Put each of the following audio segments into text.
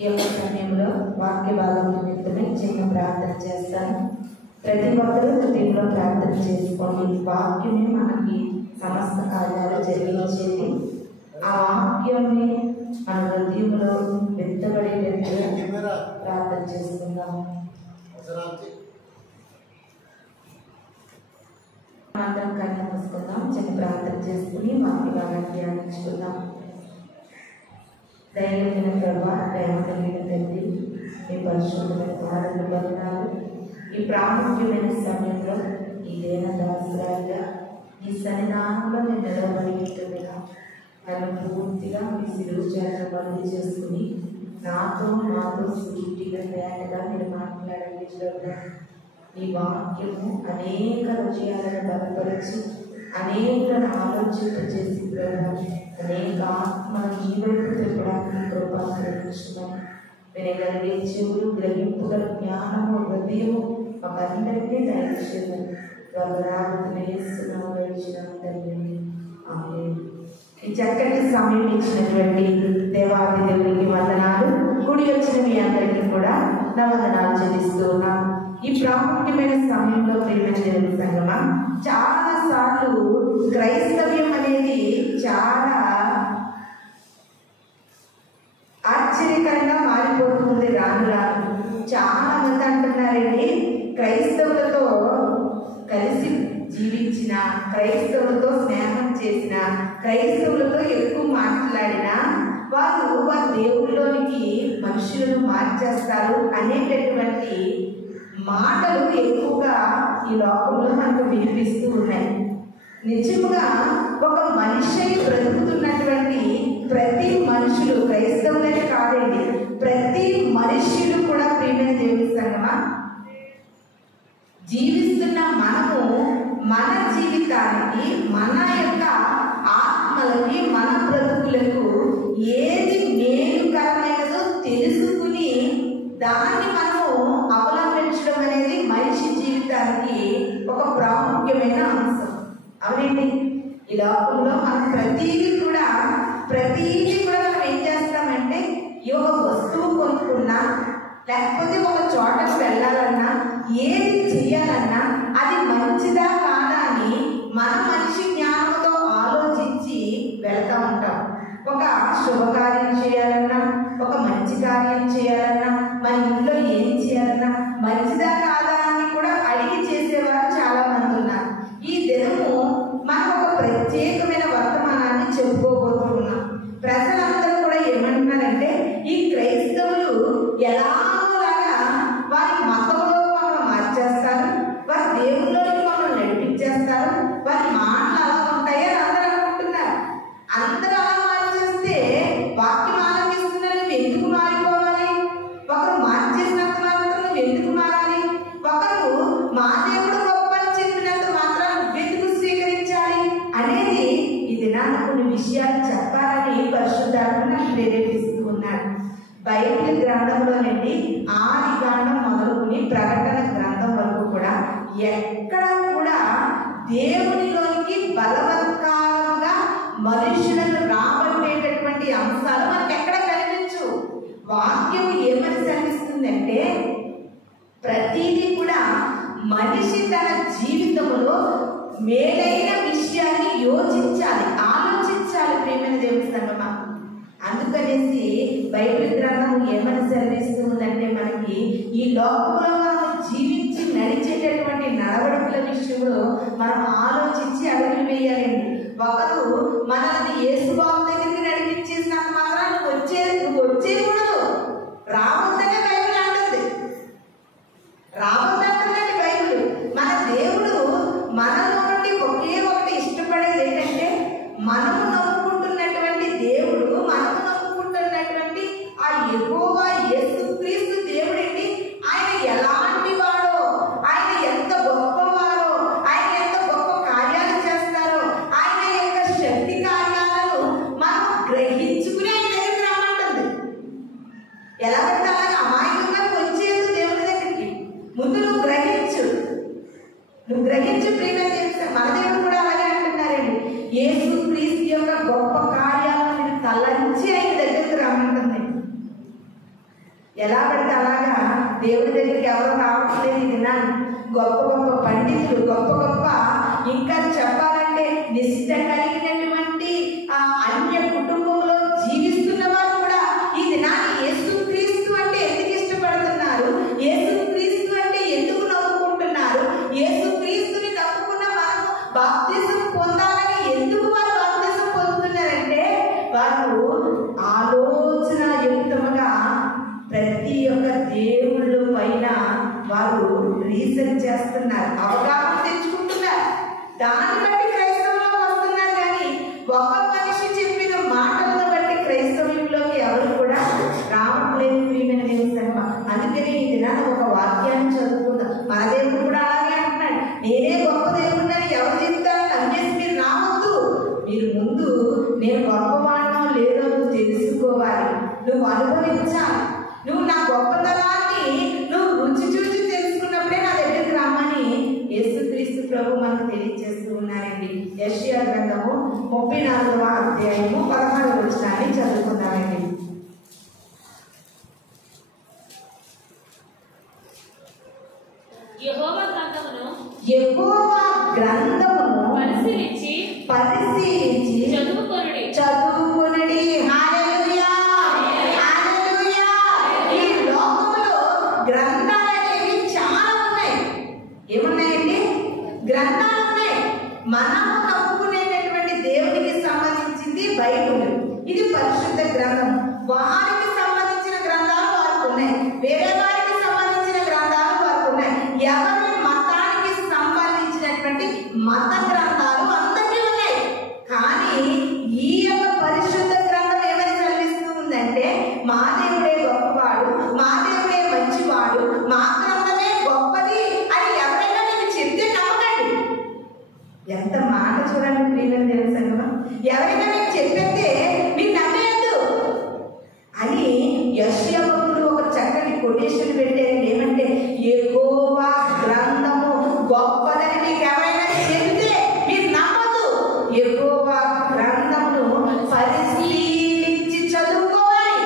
ఈ యొక్క సమయంలో వాక్య భాగం నిమిత్తమే చిన్న ప్రార్థన చేస్తాను. ప్రతి ఒక్కరూ హృదయంలో ప్రార్థన చేసుకోండి. వాక్యమే మనకి సమస్త కార్యాలు జరిగించేది. ఆ వాక్యాన్ని మన హృదయంలో విత్తబడేటట్టుగా ప్రార్థన చేసుకుందాం. అందరం కన్ను మూసుకుందాం. చిన్న ప్రార్థన చేసుకుని వాక్య భాగాన్ని ధ్యానించుకుందాం. దైవమైన ప్రభా, ప్రేమ కలిగిన తండ్రి, మీ పరిశుద్ధమైన పాదముల వందనాలు. ఈ ప్రాముఖ్యమైన సమయంలో ఈ దేనదాసురాలుగా ఈ సన్నిధానంలో నేను నిలబడి ఉంటుండగా నన్ను పూర్తిగా మీ సిలువ చేత బందీ చేసుకుని నాతో సూటిగా తేటగా మీరు మాట్లాడండి. ఈ వాక్యము అనేక హృదయాలను బలపరిచి అనేకలను ఆలోచింపజేసి అనేక ఆత్మల జీవైపు తిప్పడానికి కృపాకరించున్నాను. వినగలిగే చెవులు, గ్రహింపుగల జ్ఞానము, హృదయము మాకందరికీ దయచేయమని వేస్తున్నాము తండ్రి. ఆమేన్. ఈ చక్కటి సమయం ఇచ్చినటువంటి దేవాది దేవునికి వందనాలు. కూడి వచ్చిన మీ అందరికీ కూడా నా వందనాలు చెల్లిస్తూ ఉన్నాను. ఈ ప్రాముఖ్యమైన సమయంలో ప్రియమైన దేవుని సంగమా, చాలా సార్లు క్రైస్తవ్యం అనేది చాలా ఆశ్చర్యకరంగా మారిపోతుంది. రాను రాను చాలా మంది అంటున్నారండి, క్రైస్తవులతో కలిసి జీవించిన, క్రైస్తవులతో స్నేహం చేసిన, క్రైస్తవులతో ఎక్కువ మాట్లాడిన వారు దేవుళ్ళలోనికి మనుషులను మార్చేస్తారు అనేటటువంటి మాటలు ఎక్కువగా ఈ లోకంలో మనకు వినిపిస్తూ ఉన్నాయి. నిజముగా ఒక మనిషి బ్రతుకుతున్నటువంటి ప్రతి మనుషులు, క్రైస్తవులనే కాదండి, ప్రతి మనుషులు కూడా ప్రియమైన దేవుని సంగమా జీవిస్తున్న మనము మన జీవితానికి, మన యొక్క ఆత్మలకి, మన బ్రతుకులకు ఏది మేలుకరమైనదో తెలుసుకుని దాన్ని మనము అవలంబించడం అనేది మనిషి జీవితానికి ఒక ప్రాముఖ్యమైన అంశం. అవునండి, ఈ లోకంలో మనం ప్రతిదీ కూడా మనం ఏం చేస్తామంటే, ఈ ఒక వస్తువు కొనుక్కున్నా, లేకపోతే ఒక చోటకు వెళ్ళాలన్నా, ఏది చెయ్యాలన్నా అది మంచిదా కాదా అని మన మనిషి జ్ఞానంతో ఆలోచించి వెళ్తూ ఉంటాం. ఒక శుభకార్యం చేయాలన్నా, ఒక మంచి కార్యం చేయాలన్నా, మన ఇంట్లో ఏం చేయాలన్నా మంచిదా కాదా అని కూడా అడిగి చేసేవారు చాలా మంది ఉన్నారు. ఈ దినము మనం ఒక ప్రత్యేకమైన వర్తమానాన్ని చెప్పుకోబోతున్నాం. ప్రజలందరూ కూడా ఏమంటున్నారంటే, ఈ క్రైస్తవులు ఎలాగోలాగా వారి మతంలో మనం మార్చేస్తారు, వారి దేవుళ్ళలోకి మనం నడిపించేస్తారు, వారి మాటలు అలా ఉంటాయి అని అందరూ అనుకుంటున్నారు. అందరూ అలా మార్చేస్తే వాక్యం ఆలకిస్తున్నారు, నువ్వు ఎందుకు మారిపోవాలి? ఒకరు మార్చేసినంత మాత్రం నువ్వు ఎందుకు మారాలి? ఒకరు మా దేవుడు గొప్ప అని చెప్పినంత మాత్రం నువ్వెందుకు స్వీకరించాలి అనేది ఈ దినాన్ని కొన్ని విషయాలు చెప్పాలని పరిశుద్ధాత్మ నాకు ప్రేరేపిస్తూ ఉన్నాడు. బైబిల్ గ్రంథంలోనండి ఆది కాండం మొదలుకుని ప్రకటన గ్రంథం వరకు కూడా ఎక్కడ కూడా దేవునిలోనికి బలవత్కారంగా మనుషులను రాబట్టేటటువంటి అంశాలు మనకు ఎక్కడ కనిపించు. వాక్యం ఏమని సెలవిస్తుందంటే, ప్రతిదీ కూడా మనిషి తన జీవితంలో మేలైన విషయాన్ని యోచించాలి, ఆలోచించాలి. ప్రియమైన దేవుని సంగమా, అందుకనేసి బైబిల్ గ్రంథం ఏమని సెలవిస్తుందంటే, మనకి ఈ లోకంలో మనం జీవించి నడిచేటటువంటి నడవడికల విషయంలో మనం ఆలోచించి అడుగులు వేయాలండి. ఒకరు మనల్ని యేసుబాబు దగ్గరికి నడిపించేసినంత మాత్రం నువ్వు వచ్చేయకూడదు, రావద్దనే బైబిల్ అంటుంది. రావద్దంటుందండి బైబిల్. మన దేవుడు మనలో నుండి ఒకే ఒకటి ఇష్టపడేది ఏంటంటే, మనము నమ్ముకుంటున్నటువంటి దేవుడు, మనము నమ్ముకుంటున్నటువంటి ఆ యెహోవా యేసుక్రీస్తు దేవుడండి. ఆయన ఎలాంటి వాడో, ఆయన ఎంత గొప్పవారో, ఆయన ఎంత గొప్ప కార్యాలు చేస్తారో, ఆయన యొక్క శక్తి కార్యాలను మనం గ్రహించుకుని ఆయన దగ్గరికి రమ్మంటుంది. ఎలాగంటే అలాగే అమాయకంగా వచ్చేది దేవుడి దగ్గరికి. ముందు నువ్వు గ్రహించు ప్రియమైన. మన దేవుడు కూడా అలాగే అంటున్నారండి, యేసుక్రీస్తు యొక్క ఎలా పడితే అలాగా దేవుడి దగ్గరికి ఎవరు రావట్లేదు ఈ దినాన్ని. గొప్ప గొప్ప పండితులు, గొప్ప గొప్ప ఇంకా చెప్పాలంటే నిష్ట కలిగినటువంటి అన్య కుటుంబంలో జీవిస్తున్న వారు కూడా ఈ దినాన్ని యేసుక్రీస్తు అంటే ఎందుకు ఇష్టపడుతున్నారు, యేసుక్రీస్తు అంటే ఎందుకు నమ్ముకుంటున్నారు, యేసుక్రీస్తుని నమ్ముకున్న మనము బాప్తిసం పొందాలని ఎందుకు వారు బాప్తిసం పొందుతున్నారంటే వారు ఆలోచనాయుక్తముగా ప్రతి ఒక్క దేవుళ్ళ పైన వారు రీసెర్చ్ చేస్తున్నారు, అవగాహన తెచ్చుకుంటున్నారు. దాన్ని బట్టి క్రైస్తవంలోకి వస్తున్నారు. కానీ ఒక మనిషి చెప్పిన మాటలను బట్టి క్రైస్తవంలోకి ఎవరు కూడా రావట్లేదు. ప్రియమైన దేవుని సంగమా, అందుకని ఈ దినాన ఒక వాక్యాన్ని చదువుకుందాం. మన దేవుడు కూడా అలాగే అంటున్నాడు, నేనే గొప్ప దేవుడిని ఎవరు చెప్తారని నమ్మేసి మీరు రావద్దు. మీరు ముందు నేను గొప్పవాడనో లేదో నువ్వు తెలుసుకోవాలి, నువ్వు అనుభవించాలి. నువ్వు నా గొప్పతనాన్ని నువ్వు రుచి చూసి తెలుసుకున్నప్పుడే నా దగ్గరికి రమ్మని యేసుక్రీస్తు ప్రభు మనకు తెలియజేస్తూ ఉన్నారండి. యెషయా గ్రంథము 34వ అధ్యాయము 16వ వచనాన్ని చదువుకుందామండి. యెహోవా గ్రంథమును పరిశీలించి చదువుకొనుడి. హల్లెలూయా, హల్లెలూయా. ఈ లోకంలో గ్రంథాలు అనేవి చాలా ఉన్నాయి. ఏమున్నాయండి? గ్రంథాలు ఉన్నాయి. మనము నమ్ముకునేటటువంటి దేవునికి సంబంధించింది బైబిల్, ఇది పరిశుద్ధ గ్రంథం. వారికి సంబంధించిన గ్రంథాలు వారికి ఉన్నాయి, వేరే వారికి సంబంధించిన గ్రంథాలు వారికి ఉన్నాయి. ఎవరి మతానికి సంబంధించినటువంటి మత గ్రంథాలు అందరికీ ఉన్నాయి. కానీ ఈ యొక్క పరిశుద్ధ గ్రంథం ఏమని చదివిస్తూ ఉందంటే మా దేవుడే గొప్పవాడు, మా దేవుడే మంచివాడు, మా గ్రంథమే గొప్పది అని ఎవరైనా మీకు చెప్తే నమ్మకండి. ఎంత మాట చూడండి ప్రియమైన దేవుని సంగమా. ఎవరైనా మీకు చెప్పేస్తే మీరు నమ్మేయద్దు అని యెషయా భక్తుడు ఒక చక్కటి కొటేషన్ పెట్టారు. ఏమంటే యెహోవా గ్రంథము గొప్పదని మీకు ఎవరైనా చెప్తే మీరు నమ్మద్దు. యెహోవా గ్రంథమును పరిశీలించి చదువుకోవాలి.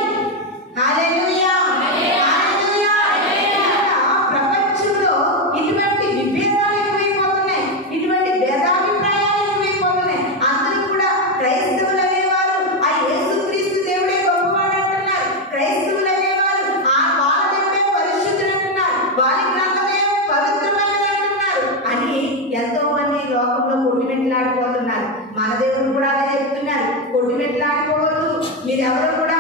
హల్లెలూయా, హల్లెలూయా. ప్రపంచంలో ఇటువంటి విభేదాలు ఎక్కువైపోతున్నాయి, ఇటువంటి భేదాభిప్రాయాలు ఎక్కువైపోతున్నాయి. అందరూ కూడా క్రైస్తవులు అనేవారు ఆ యేసుక్రీస్తు దేవుడే గొప్పవాడు అంటున్నారు, క్రైస్తవులు అనేవారు వాళ్ళ దేవుడే పరిశుద్ధుడు అంటున్నారు, వారి గ్రంథమే పవిత్రమైనది అంటున్నారు అని ఎంతో మంది లోకంలో కొట్టిమెట్లాడిపోతున్నారు. మన దేవుడు కూడా అదే చెప్తున్నారు, కొట్టిమెట్లాడిపోవద్దు, మీరెవరు కూడా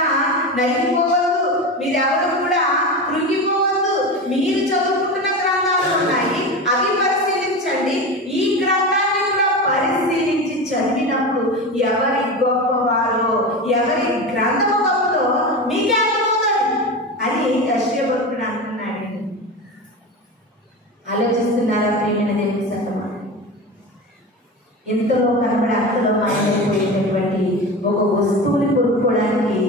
నలిగిపోవద్దు, మీరెవరు కూడా కృంగిపోవద్దు. మీరు చదువుకుంటున్న గ్రంథాలు ఉన్నాయి, అవి పరిశీలించండి. ఈ గ్రంథాన్ని కూడా పరిశీలించి చదివినప్పుడు ఎవరి గొప్పవారో, ఎవరి గ్రంథము గొప్పదో మీకే అర్థమవుతుంది అని యెషయా భక్తుడు అంటున్నాడు. ఆలోచిస్తున్నారా ప్రియమైన దేవుని సంగమా? ఎంతలో కనబడి అంతలో మాయమైపోయేటటువంటి ఒక వస్తువుని కొనుక్కోవడానికి,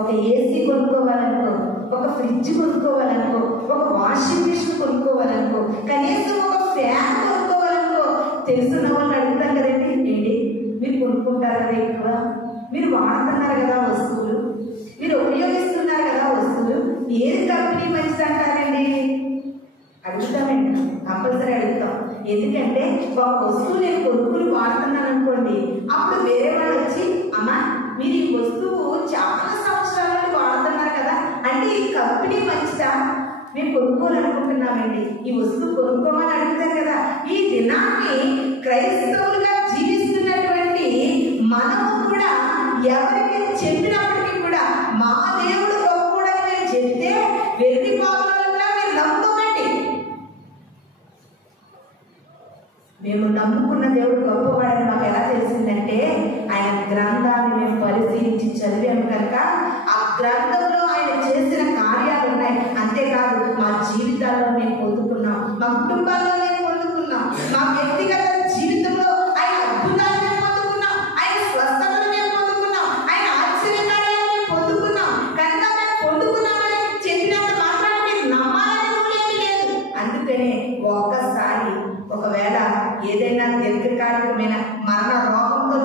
ఒక ఏసీ కొనుక్కోవాలనుకో, ఒక ఫ్రిడ్జ్ కొనుక్కోవాలనుకో, ఒక వాషింగ్ మిషన్ కొనుక్కోవాలనుకో, కనీసం ఒక ఫ్యాన్ కొనుక్కోవాలనుకో తెలుసున్న వాళ్ళు అడుగుతారు కదండి, ఏంటి మీరు కొనుక్కుంటారు కదా, ఎక్కువ మీరు వాడుతున్నారు కదా వస్తువులు, మీరు ఉపయోగిస్తున్నారు కదా వస్తువులు, ఏది కంపెనీ మంచిది అంటారండి? అడుగుతామండి, కంపల్సరీ అడుగుతాం. ఎందుకంటే ఒక వస్తువు నేను కొనుక్కుని వాడుతున్నాను అనుకోండి, అప్పుడు వేరే వాళ్ళు వచ్చి అమ్మా మీరు ఈ వస్తువు చాలా సంవత్సరాల నుండి వాడుతున్నారు కదా, అంటే ఈ కంపెనీ మంచిదా, మేము కొనుక్కోవాలనుకుంటున్నామండి, ఈ వస్తువు కొనుక్కోమని అడుగుతారు కదా. ఈ దినాన్ని క్రైస్తవులుగా జీవిస్తున్నటువంటి మనము కూడా ఎవరికి చెప్పినప్పటికీ కూడా మా దేవుడు గొప్పవాడని మీరు చెప్తే వెర్రి పావులుగా మీరు నమ్ముకోకండి. మేము నమ్ముకున్న దేవుడు గొప్పవాడని మాకు ఎలా తెలిసిందంటే ఆయన గ్రంథాన్ని మేము పరిశీలించి చదివాము కనుక ఆ గ్రంథంలో ఆయన చేసిన కార్యాలు ఉన్నాయి. అంతేకాదు మా జీవితాల్లో మేము పొందుకున్నాం, మా కుటుంబాల్లో మేము పొందుకున్నాం, మా వ్యక్తిగత జీవితంలో ఆయన అద్భుతాలు మేము పొందుకున్నాం, ఆయన స్వస్థతలు మేము పొందుకున్నాం, ఆయన ఆశ్చర్యకార్యాలు మేము పొందుకున్నాం. కనుక మేము పొందుకున్నామని చెప్పినంత మాత్రాన్ని మీరు నమ్మాలని రూలేమీ లేదు. అందుకనే ఒక్కసారి ఒకవేళ ఏదైనా దీర్ఘకాలికమైన మరణ రోగంతో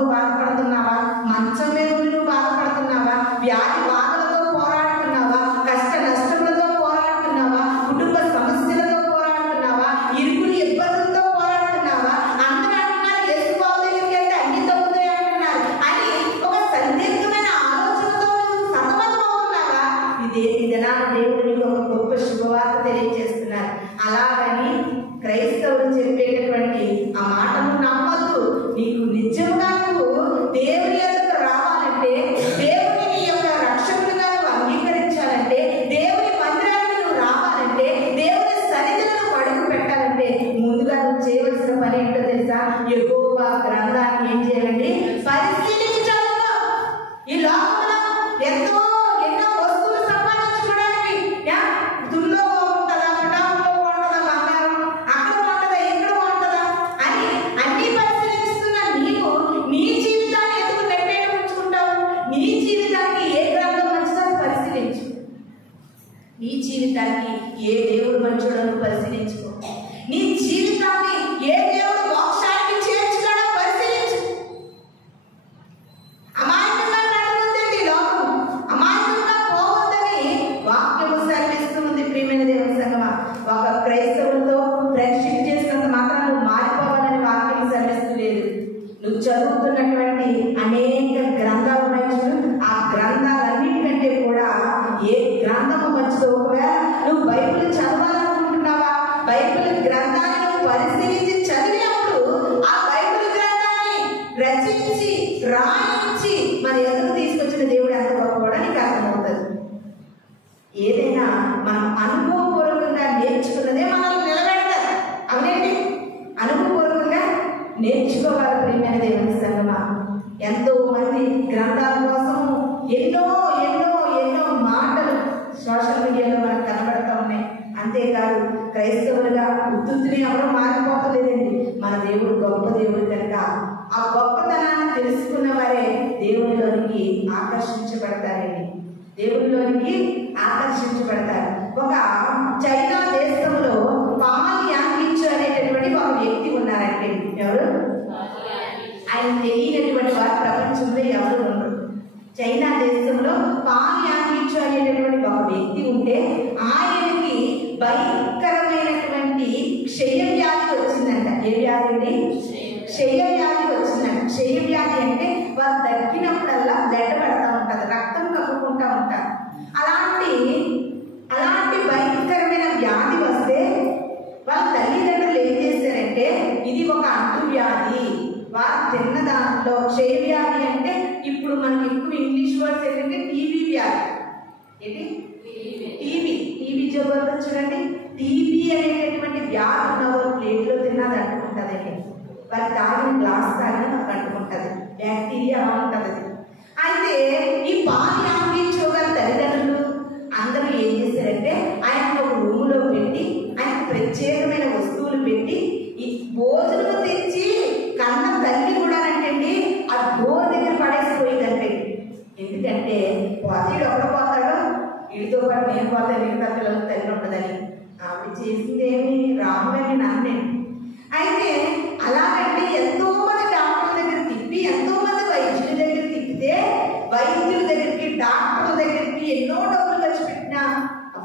పరిశీలించి చదువు. ఈ లోకంలో ఎన్నో వస్తువులు సంపాదించుకోవడానికి దుల్లో బాగుంటుందా, పటాకులో బాగుంటుందా, బంగారం అక్కడ బాగుంటుందా, ఎక్కడ బాగుంటుందా అని అన్ని పరిశీలిస్తున్న నీకు నీ జీవితాన్ని ఎందుకు నెట్టేట ఉంచుకుంటావు? నీ జీవితానికి ఏ గ్రంథం మంచిదో పరిశీలించు. నీ జీవితానికి ఏ దేవుడు మంచోడో పరిశీలించుకో. నీ జీవితాన్ని ఏ దేవుడు మోక్షానికి చేర్చుతాడో పరిశీలించు. అమాయకంగా నడుముందండి లోకం, అమాయకంగా పోవద్దని వాక్యము సెలవిస్తుంది. ప్రియమైన దేవుని సంగమా, ఒక క్రైస్తవులతో ఫ్రెండ్షిప్ చేసినంత మాత్రం నువ్వు మారిపోవాలని వాక్యం సెలవిస్తలేదు. నువ్వు చదువుతున్నటువంటి అనేక గ్రంథాలు ఉన్నాయి చూడు, ఆ గ్రంథాలన్నిటికంటే కూడా ఏ గ్రంథము మంచిదో, ఒకవేళ నువ్వు బైబిల్ చదవాలనుకుంటున్నావా, బైబిల్ గ్రంథాన్ని నువ్వు పరిశీలించి చదివినప్పుడు ఆ బైబిల్ గ్రంథాన్ని రచించి రాయించి మన ఎదురు తీసుకొచ్చిన దేవుడు ఎంత గొప్పవాడో నీకు అర్థమవుతుంది. ఏదైనా మనం అనుభవపూర్వకంగా నేర్చుకున్నదే మనల్ని నిలబెడతారు. అవునండి, అనుభవపూర్వకంగా నేర్చుకోవాలి. ప్రియమైన దేవుని సంగమా, ఎంతో మంది గ్రంథాల కోసం ఎన్నో ఎన్నో ఎన్నో మాటలు సోషల్ మీడియాలో మనకు కనబడతా ఉన్నాయి. అంతేకాదు క్రైస్తవులుగా ఉత్తుని ఎవరో మారిపోతలేదండి. మన దేవుడు గొప్ప దేవుడు కనుక ఆ గొప్పతనాన్ని తెలుసుకున్న వారే దేవుడిలోనికి ఆకర్షించబడతారండి. దేవుడిలోనికి ఆకర్షించబడతారు. ఒక చైనా దేశంలో పాల్ యాంగిచ్ అనేటటువంటి ఒక వ్యక్తి ఉన్నారండి. ఎవరు? ఆయన తెలియనటువంటి వారు ప్రపంచంలో ఎవరు ఉండరు. చైనా దేశంలో పాల్ యాంగిచ్ అనేటటువంటి ఒక వ్యక్తి ఉంటే ఆయనకి భయంకరమైనటువంటి క్షయ వ్యాధి వచ్చిందంట. ఏ వ్యాధి అండి? క్షయ వ్యాధి వచ్చిందంట. క్షయ వ్యాధి అంటే వారు తగ్గినప్పుడల్లా బ్లడ్ పడతా ఉంటుంది, రక్తం కప్పుకుంటా ఉంటారు. అలాంటి భయంకరమైన వ్యాధి వస్తే వాళ్ళ తల్లిదండ్రులు ఏం చేశారంటే, ఇది ఒక అంటు వ్యాధి, వారు తిన్న దాంట్లో క్షయ వ్యాధి అంటే ఇప్పుడు మనకి ఎక్కువ ఇంగ్లీష్ వర్డ్స్ ఏంటంటే టీబీ వ్యాధి. ఏంటి? టీబీ జబ్బు చూడండి. టీబీ అనేటటువంటి వ్యాధి ఉన్న వాళ్ళు ప్లేట్లో తిన్నది అంటుకుంటుందండి. వారి తాగిన గ్లాస్ తాగిన మనకు అంటుకుంటుంది, బ్యాక్టీరియా ఉంటుంది. అయితే ఈ పాల్ యాంగిచ్ గారి తల్లిదండ్రులు అందరూ ఏం చేశారంటే ఆయన ఒక రూములో పెట్టి ఆయనకు ప్రత్యేకమైన వస్తువులు పెట్టి ఈ భోజనం తెచ్చి కన్న తల్లి కూడా అంటండి ఆ డోర్ దగ్గర పడేసిపోయిందంటే. ఎందుకంటే పోతీడు ఒకడు పోతాడు, వీడితో పాటు నేను పోతాను, మిగతా పిల్లలకు తల్లి ఉంటుందని. ఆవిడ చేసిందేమి రాములని నన్నే. అయితే అలాగంటే ఎంతో మంది డాక్టర్ల దగ్గర తిప్పి, ఎంతో మంది వైద్యుల దగ్గర తిప్పితే వైద్యుల దగ్గరికి డాక్టర్ల దగ్గరికి ఎన్నో డబ్బులు ఖర్చు పెట్టినా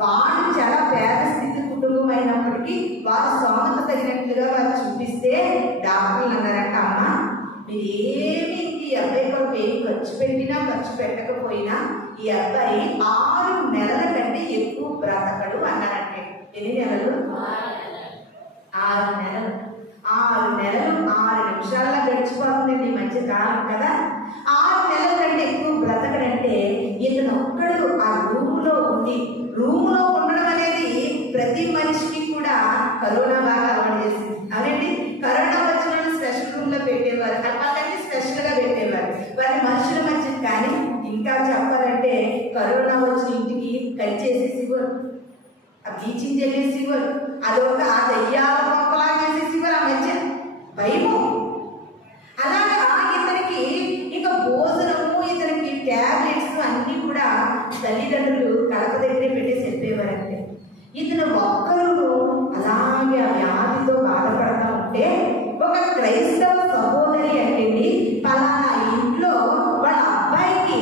వాడు చాలా పేద స్థితి కుటుంబం అయినప్పటికీ వారు స్తోమత తగినట్లుగా వారు చూపిస్తే డాక్టర్లు అన్నారంట, అమ్మ మీరేమి ఈ అబ్బాయి కొరకు ఏం ఖర్చు పెట్టినా ఖర్చు పెట్టకపోయినా ఈ అబ్బాయి 6 నెలల కంటే ఎక్కువ బ్రతకడు అన్నారంటే. ఎన్ని నెలలు? 6 నెలలు. 6 నెలలు 6 నిమిషాల్లో గడిచిపోతుందండి ఈ మధ్య కాలం కదా. 6 నెలల కంటే ఎక్కువ బ్రతకడంటే ఇతను ఒక్కడు ఆ రూములో ఉండడం అనేది ప్రతి మనిషికి కూడా కరోనా బాగా అలవాటు చేసింది. అవునండి, కరోనా వచ్చిన స్పెషల్ రూమ్ లో పెట్టేవారు, వాళ్ళకి స్పెషల్ గా పెట్టేవారు వారి మనుషుల మధ్య. కానీ ఇంకా చెప్పాలంటే కరోనా వచ్చిన ఇంటికి కలిచేసేసేవారు, ఆ బీచింగ్ చేసేసేవారు, అదొక ఆ దయ్యాల మొక్కలా చేసేసేవారు. ఆ మధ్య భయము. అలాగా ఇతనికి ఇక భోజనము, ఇతనికి ట్యాబ్లెట్స్ అన్ని కూడా తల్లిదండ్రులు కడప దగ్గరే పెట్టేసి చెప్పేవారంటే. ఇతను ఒక్కరు అలాగే ఆ వ్యాధితో బాధపడతా ఉంటే ఒక క్రైస్తవ సహోదరి అంటేండి పలానా ఇంట్లో వాళ్ళ అబ్బాయికి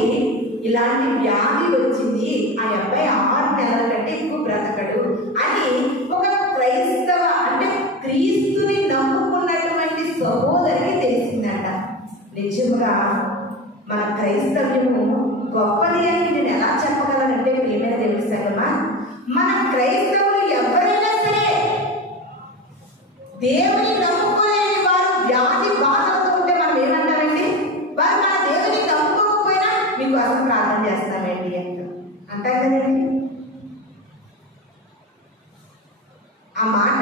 ఇలాంటి వ్యాధి వచ్చింది, ఆ అబ్బాయి 6 నెలల కంటే ఎక్కువ బ్రతకడు అని ఒక క్రైస్తవ అంటే క్రీస్తుని నమ్ముకున్నటువంటి సహోదరికి తెలిసిందంట. నిజంగా మన క్రైస్తవ్యము గొప్పది అని నేను ఎలా చెప్పగలనంటే, ప్రియమైన దేవుని సంగమా, మన క్రైస్తవులు ఎవరైనా సరే దేవుని నమ్ముకోలేని వారు వ్యాధి బాధతో ఉంటే మనం ఏమంటామండి, వారు మన దేవుని నమ్ముకోకపోయినా మీకు అసలు ప్రార్థన చేస్తామండి అంటారు కదండి. ఆ మాట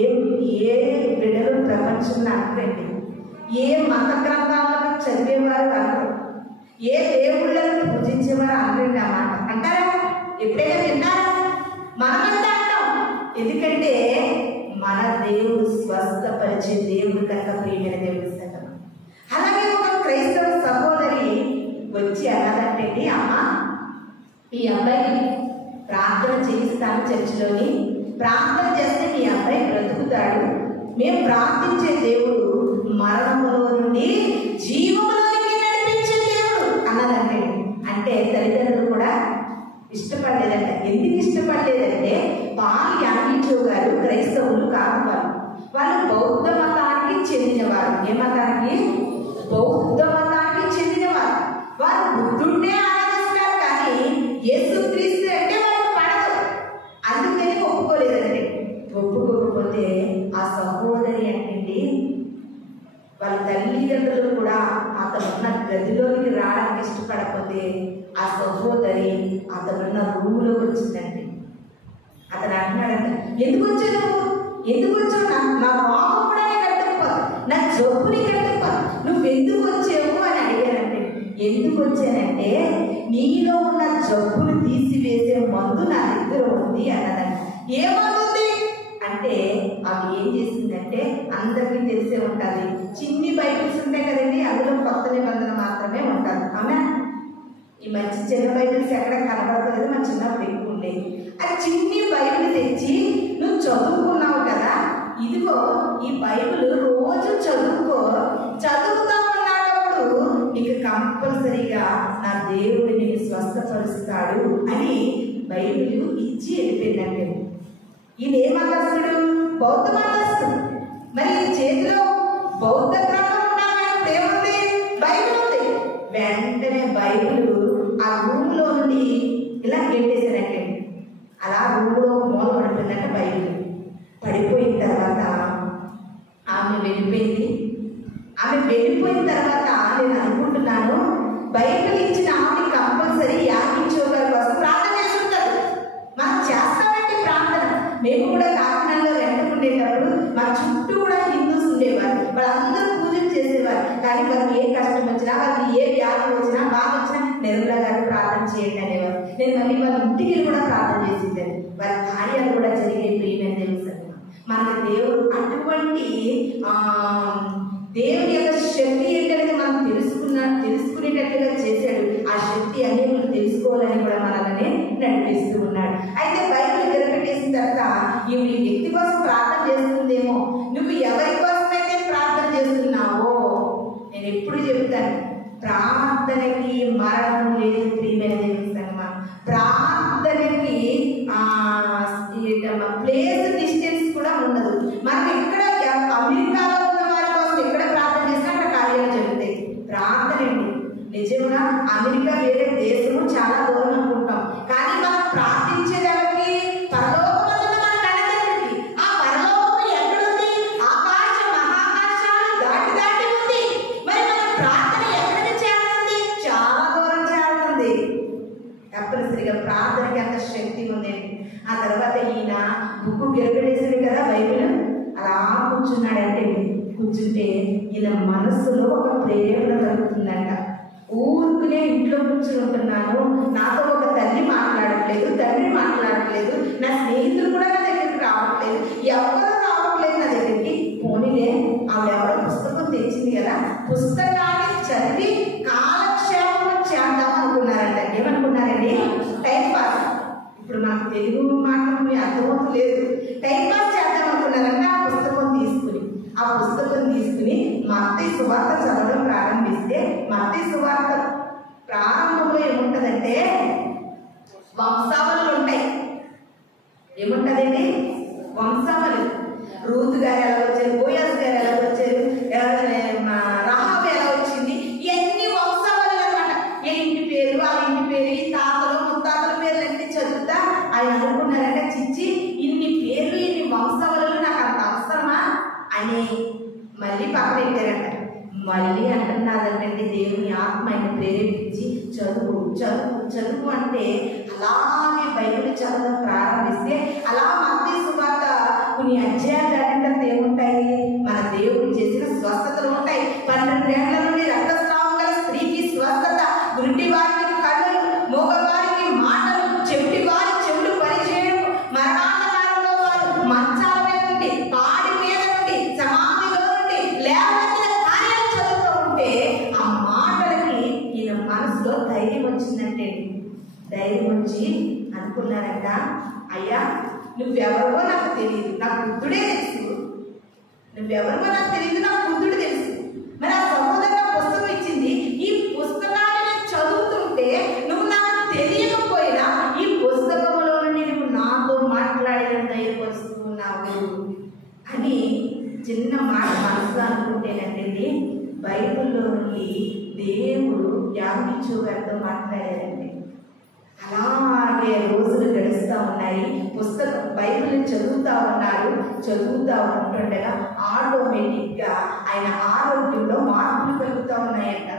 ఏ బిడ్డలు ప్రపంచంలో అంటారండి. ఏ మత గ్రంథాలను చదివేవారు అనరు, ఏ దేవుళ్ళను పూజించేవారు అనరండి. ఆ మాట అంటారా? ఎప్పుడైనా విన్నారా? మనమంతా అంటాం. ఎందుకంటే మన దేవుడు స్వస్థపరిచే దేవుడు కనుక ప్రియమైన దేవుడు సంగమ. అలాగే ఒక క్రైస్తవ సహోదరి వచ్చి అన్నదంటే, అమ్మ ఈ అబ్బాయికి ప్రార్థన చేయిస్తాను, చర్చిలోని ప్రార్థన చేస్తే మీ అబ్బాయి బ్రతుకుతాడు, మేము ప్రార్థించే దేవుడు మరణములో నుండి జీవములోనికి నడిపించే దేవుడు అన్నదంటే. అంటే తల్లిదండ్రులు కూడా ఇష్టపడలేదంట. ఎందుకు ఇష్టపడలేదంటే వాళ్ళు యామించో గారు క్రైస్తవులు కాదు, వాళ్ళు బౌద్ధ మతానికి చెందినవారు. ఏ మతానికి? బౌద్ధ మతానికి చెందినవారు. వారు బుద్ధుడినే ఆరాధిస్తారు, కానీ యేసుక్రీస్తు అంటే వాళ్ళకి పడదు. అందుకని ఒప్పుకోలేదండి. ఒప్పుకోకపోతే ఆ సహోదరి అంటే వాళ్ళ తల్లిదండ్రులు కూడా అతనున్న గదిలోనికి రావడానికి ఇష్టపడకపోతే ఆ సహోదరి అతనున్న రూములో వచ్చిందండి. అతను అంటున్నాడంట, ఎందుకు వచ్చావు? ఎందుకు వచ్చావు? నా రోగం కూడా కట్టుకుపోదు, నా జబ్బుని కట్టుకుపోదు, నువ్వు ఎందుకు వచ్చావు అని అడిగానంటే, ఎందుకు వచ్చానంటే నీలో ఉన్న జబ్బును తీసివేసే మందు నా దగ్గర ఉంది అన్నదంట. ఏ మందు ఉంది అంటే అవి ఏం చేసిందంటే, అందరికీ తెలిసే ఉంటుంది, చిన్ని బైబిల్స్ ఉంటాయి కదండి, అందులో కొత్త నిబంధన మాత్రమే ఉంటుంది. అవునా? ఈ మంచి చిన్న బైబిల్స్ ఎక్కడ కనబడతలేదు, మన చిన్నప్పుడు ఎక్కువ ఉండేది. ఆ చిన్ని బైబిల్ తెచ్చి నువ్వు చదువుకున్నావు కదా, ఇదిగో ఈ బైబిల్ రోజు చదువుకో, చదువుతా ఉన్నప్పుడు నీకు కంపల్సరీగా నా దేవుడు నిన్ను స్వస్థపరుస్తాడు అని బైబిల్ ఇచ్చి వెళ్ళిపోయిందంటే. ఈయన ఏ మతస్థుడు? బౌద్ధ మతస్థుడు. మరి చేతిలో బౌద్ధ గ్రంథం ఉన్నామని ఏముంది? బైబిల్ ఉంది. వెంటనే బైబిల్ ఆ రూమ్లో నుండి ఇలా గెట్టేసానంటే, అలా రూమ్లో మూల పడిపోయిందంటే బైబిల్. పడిపోయిన తర్వాత ఆమె వెళ్ళిపోయింది. ఆమె వెళ్ళిపోయిన తర్వాత నేను అనుకుంటున్నాను, బైబిల్ ఇచ్చిన ఆమె కంపల్సరీ యాగించో గారి కోసం ప్రార్థన చేస్తుంటారు. మనం చేస్తామంటే ప్రార్థన. మేము కూడా కాకినాడలో వెంటకుండేటప్పుడు మా చుట్టూ కూడా హిందూస్ ఉండేవారు. వాళ్ళందరూ పూజలు చేసేవారు. కానీ వాళ్ళకి ఏ కష్టం వచ్చినా, వాళ్ళకి ఏ వ్యాధి వచ్చినా, బాగా వచ్చినా నిర్మలా గారు ప్రార్థన చేయండి అనేవారు. నేను మళ్ళీ వాళ్ళ ఇంటికి కూడా ప్రార్థన చేసేదాన్ని. వాళ్ళ కార్యాలు కూడా జరిగే ప్రియమైన తెలుసు. మనకు దేవుడు అటువంటి దేవుని యొక్క శక్తి ఏంటనేది మనం తెలుసుకునేటట్టుగా చేశాడు. ఆ శక్తి అనేవి తెలుసుకోవాలని కూడా మనల్ని నడిపిస్తూ ఉన్నాడు. అయితే బైబిల్ విరపెట్టేసిన తర్వాత ఈ వ్యక్తి కోసం ప్రార్థన చేస్తుందేమో, నువ్వు ఎవరి కోసమైతే ప్రార్థన చేస్తున్నావో, నేను ఎప్పుడు చెప్తాను, ప్రార్థనకి మరణం లేదు ప్రియమైన దేవుని సంగమా. ప్రార్థనకి ప్లేస్ డిస్టెన్స్ కూడా ఉండదు. మనకి ఇక్కడ అమెరికాలో ఉన్న వారి కోసం ఎక్కడ ప్రార్థన చేసినా అక్కడ కార్యాలు జరుగుతాయి. ప్రార్థన అండి నిజంగా. అమెరికా వేరే దేశము, చాలా దూరం అనుకుంటాం, కానీ మనం ప్రార్థించేది ఎవరికి? పరలోకమందున్న మన తండ్రికి. ఆ పరలోకం ఎక్కడుంది? ఆకాశ మహాకాశాలు దాటి దాటి ఉంది. మరి మన ప్రార్థన ఎక్కడికి చేరుతుంది? చాలా దూరం చేరుతుంది. తప్పనిసరిగా ప్రార్థనకి అంత శక్తి ఉంది. ఆ తర్వాత ఈయన బుక్కు గిరగడేసింది కదా బైబిల్, అలా కూర్చున్నాడంటే, కూర్చుంటే ఈయన మనస్సులో ఒక ప్రేరణ కలుగుతుందంట. ఊరుకునే ఇంట్లో కూర్చుని ఉంటున్నాను, నాతో ఒక తల్లి మాట్లాడట్లేదు, తండ్రి మాట్లాడట్లేదు, నా స్నేహితులు కూడా నా దగ్గరికి రావట్లేదు, ఎవరు రావట్లేదు నా దగ్గరికి. పోనీలే, ఆవిడెవరో పుస్తకం తెచ్చింది కదా, పుస్తకాన్ని చదివి కాలక్షేపం చేద్దాం అనుకున్నారంట. ఏమనుకున్నారండి? Time pass. ఇప్పుడు మనకు తెలుగు మాటలు అర్థమవుతలేదు. టైం పాస్ చేద్దాం అనుకున్నారంటే ఆ పుస్తకం తీసుకుని మత్తయి సువార్త చదవడం ప్రారంభిస్తే, మత్తయి సువార్త ప్రారంభంలో ఏముంటదంటే వంశావళులు ఉంటాయి. ఏముంటదండి? వంశావళి. రూతు గారు ఎలా వచ్చారు, బోయాజ్ గారు ఎలా వచ్చారు, రాహాబు ఎలా వచ్చింది, ఇవన్నీ వంశావళులు అనమాట. ఏ ఇంటి పేరు, ఆ ఇంటి పేరు, ఈ తాతలు ముత్తాతల పేర్లు అన్ని చదువుతా ఆయన అనుకున్నారంటే, చిచ్చి ఇన్ని పేర్లు ఇన్ని వంశావళులు నాకు అంత అవసరమా అని మళ్ళీ పక్కన పెట్టారంట. మళ్ళీ అంటున్నారంటే దేవుని ఆత్మ ఆయన ప్రేరేపించి చదువు చదువు చదువు అంటే అలాగే బైబిల్ చదవడం ప్రారంభిస్తే, అలా మత్తయి సువార్త కొన్ని అధ్యాయాలు దాటిన ఏముంటాయి? మన దేవుడు చేసిన స్వస్థతలు ఉంటాయి. 12 ఏళ్ల నుండి రక్తస్రావం ధైర్యం వచ్చి అనుకున్నారంట, అయ్యా నువ్వెవరో నాకు తెలియదు, నాకు బుద్ధుడే తెలుసు, నువ్వెవరో నాకు తెలియదు, నాకు బుద్ధుడు తెలుసు. మరి ఆ సహోదరు పుస్తకం ఇచ్చింది, ఈ పుస్తకాన్ని చదువుతుంటే నువ్వు నాకు తెలియకపోయినా ఈ పుస్తకంలో నుండి నువ్వు నాతో మాట్లాడేది ధైర్యపరుస్తున్నావు అని చిన్న మాట మనసులో అనుకుంటేనండి, బైబిల్లో నుండి దేవుడు యాకోబు గారితో మాట్లాడారండి. అలాగే రోజులు గడుస్తూ ఉన్నాయి. పుస్తకం బైబిల్ చదువుతూ ఉన్నారు. చదువుతూ ఉంటుండగా ఆటోమేటిక్గా ఆయన ఆరోగ్యంలో మార్పులు కలుగుతూ ఉన్నాయంట.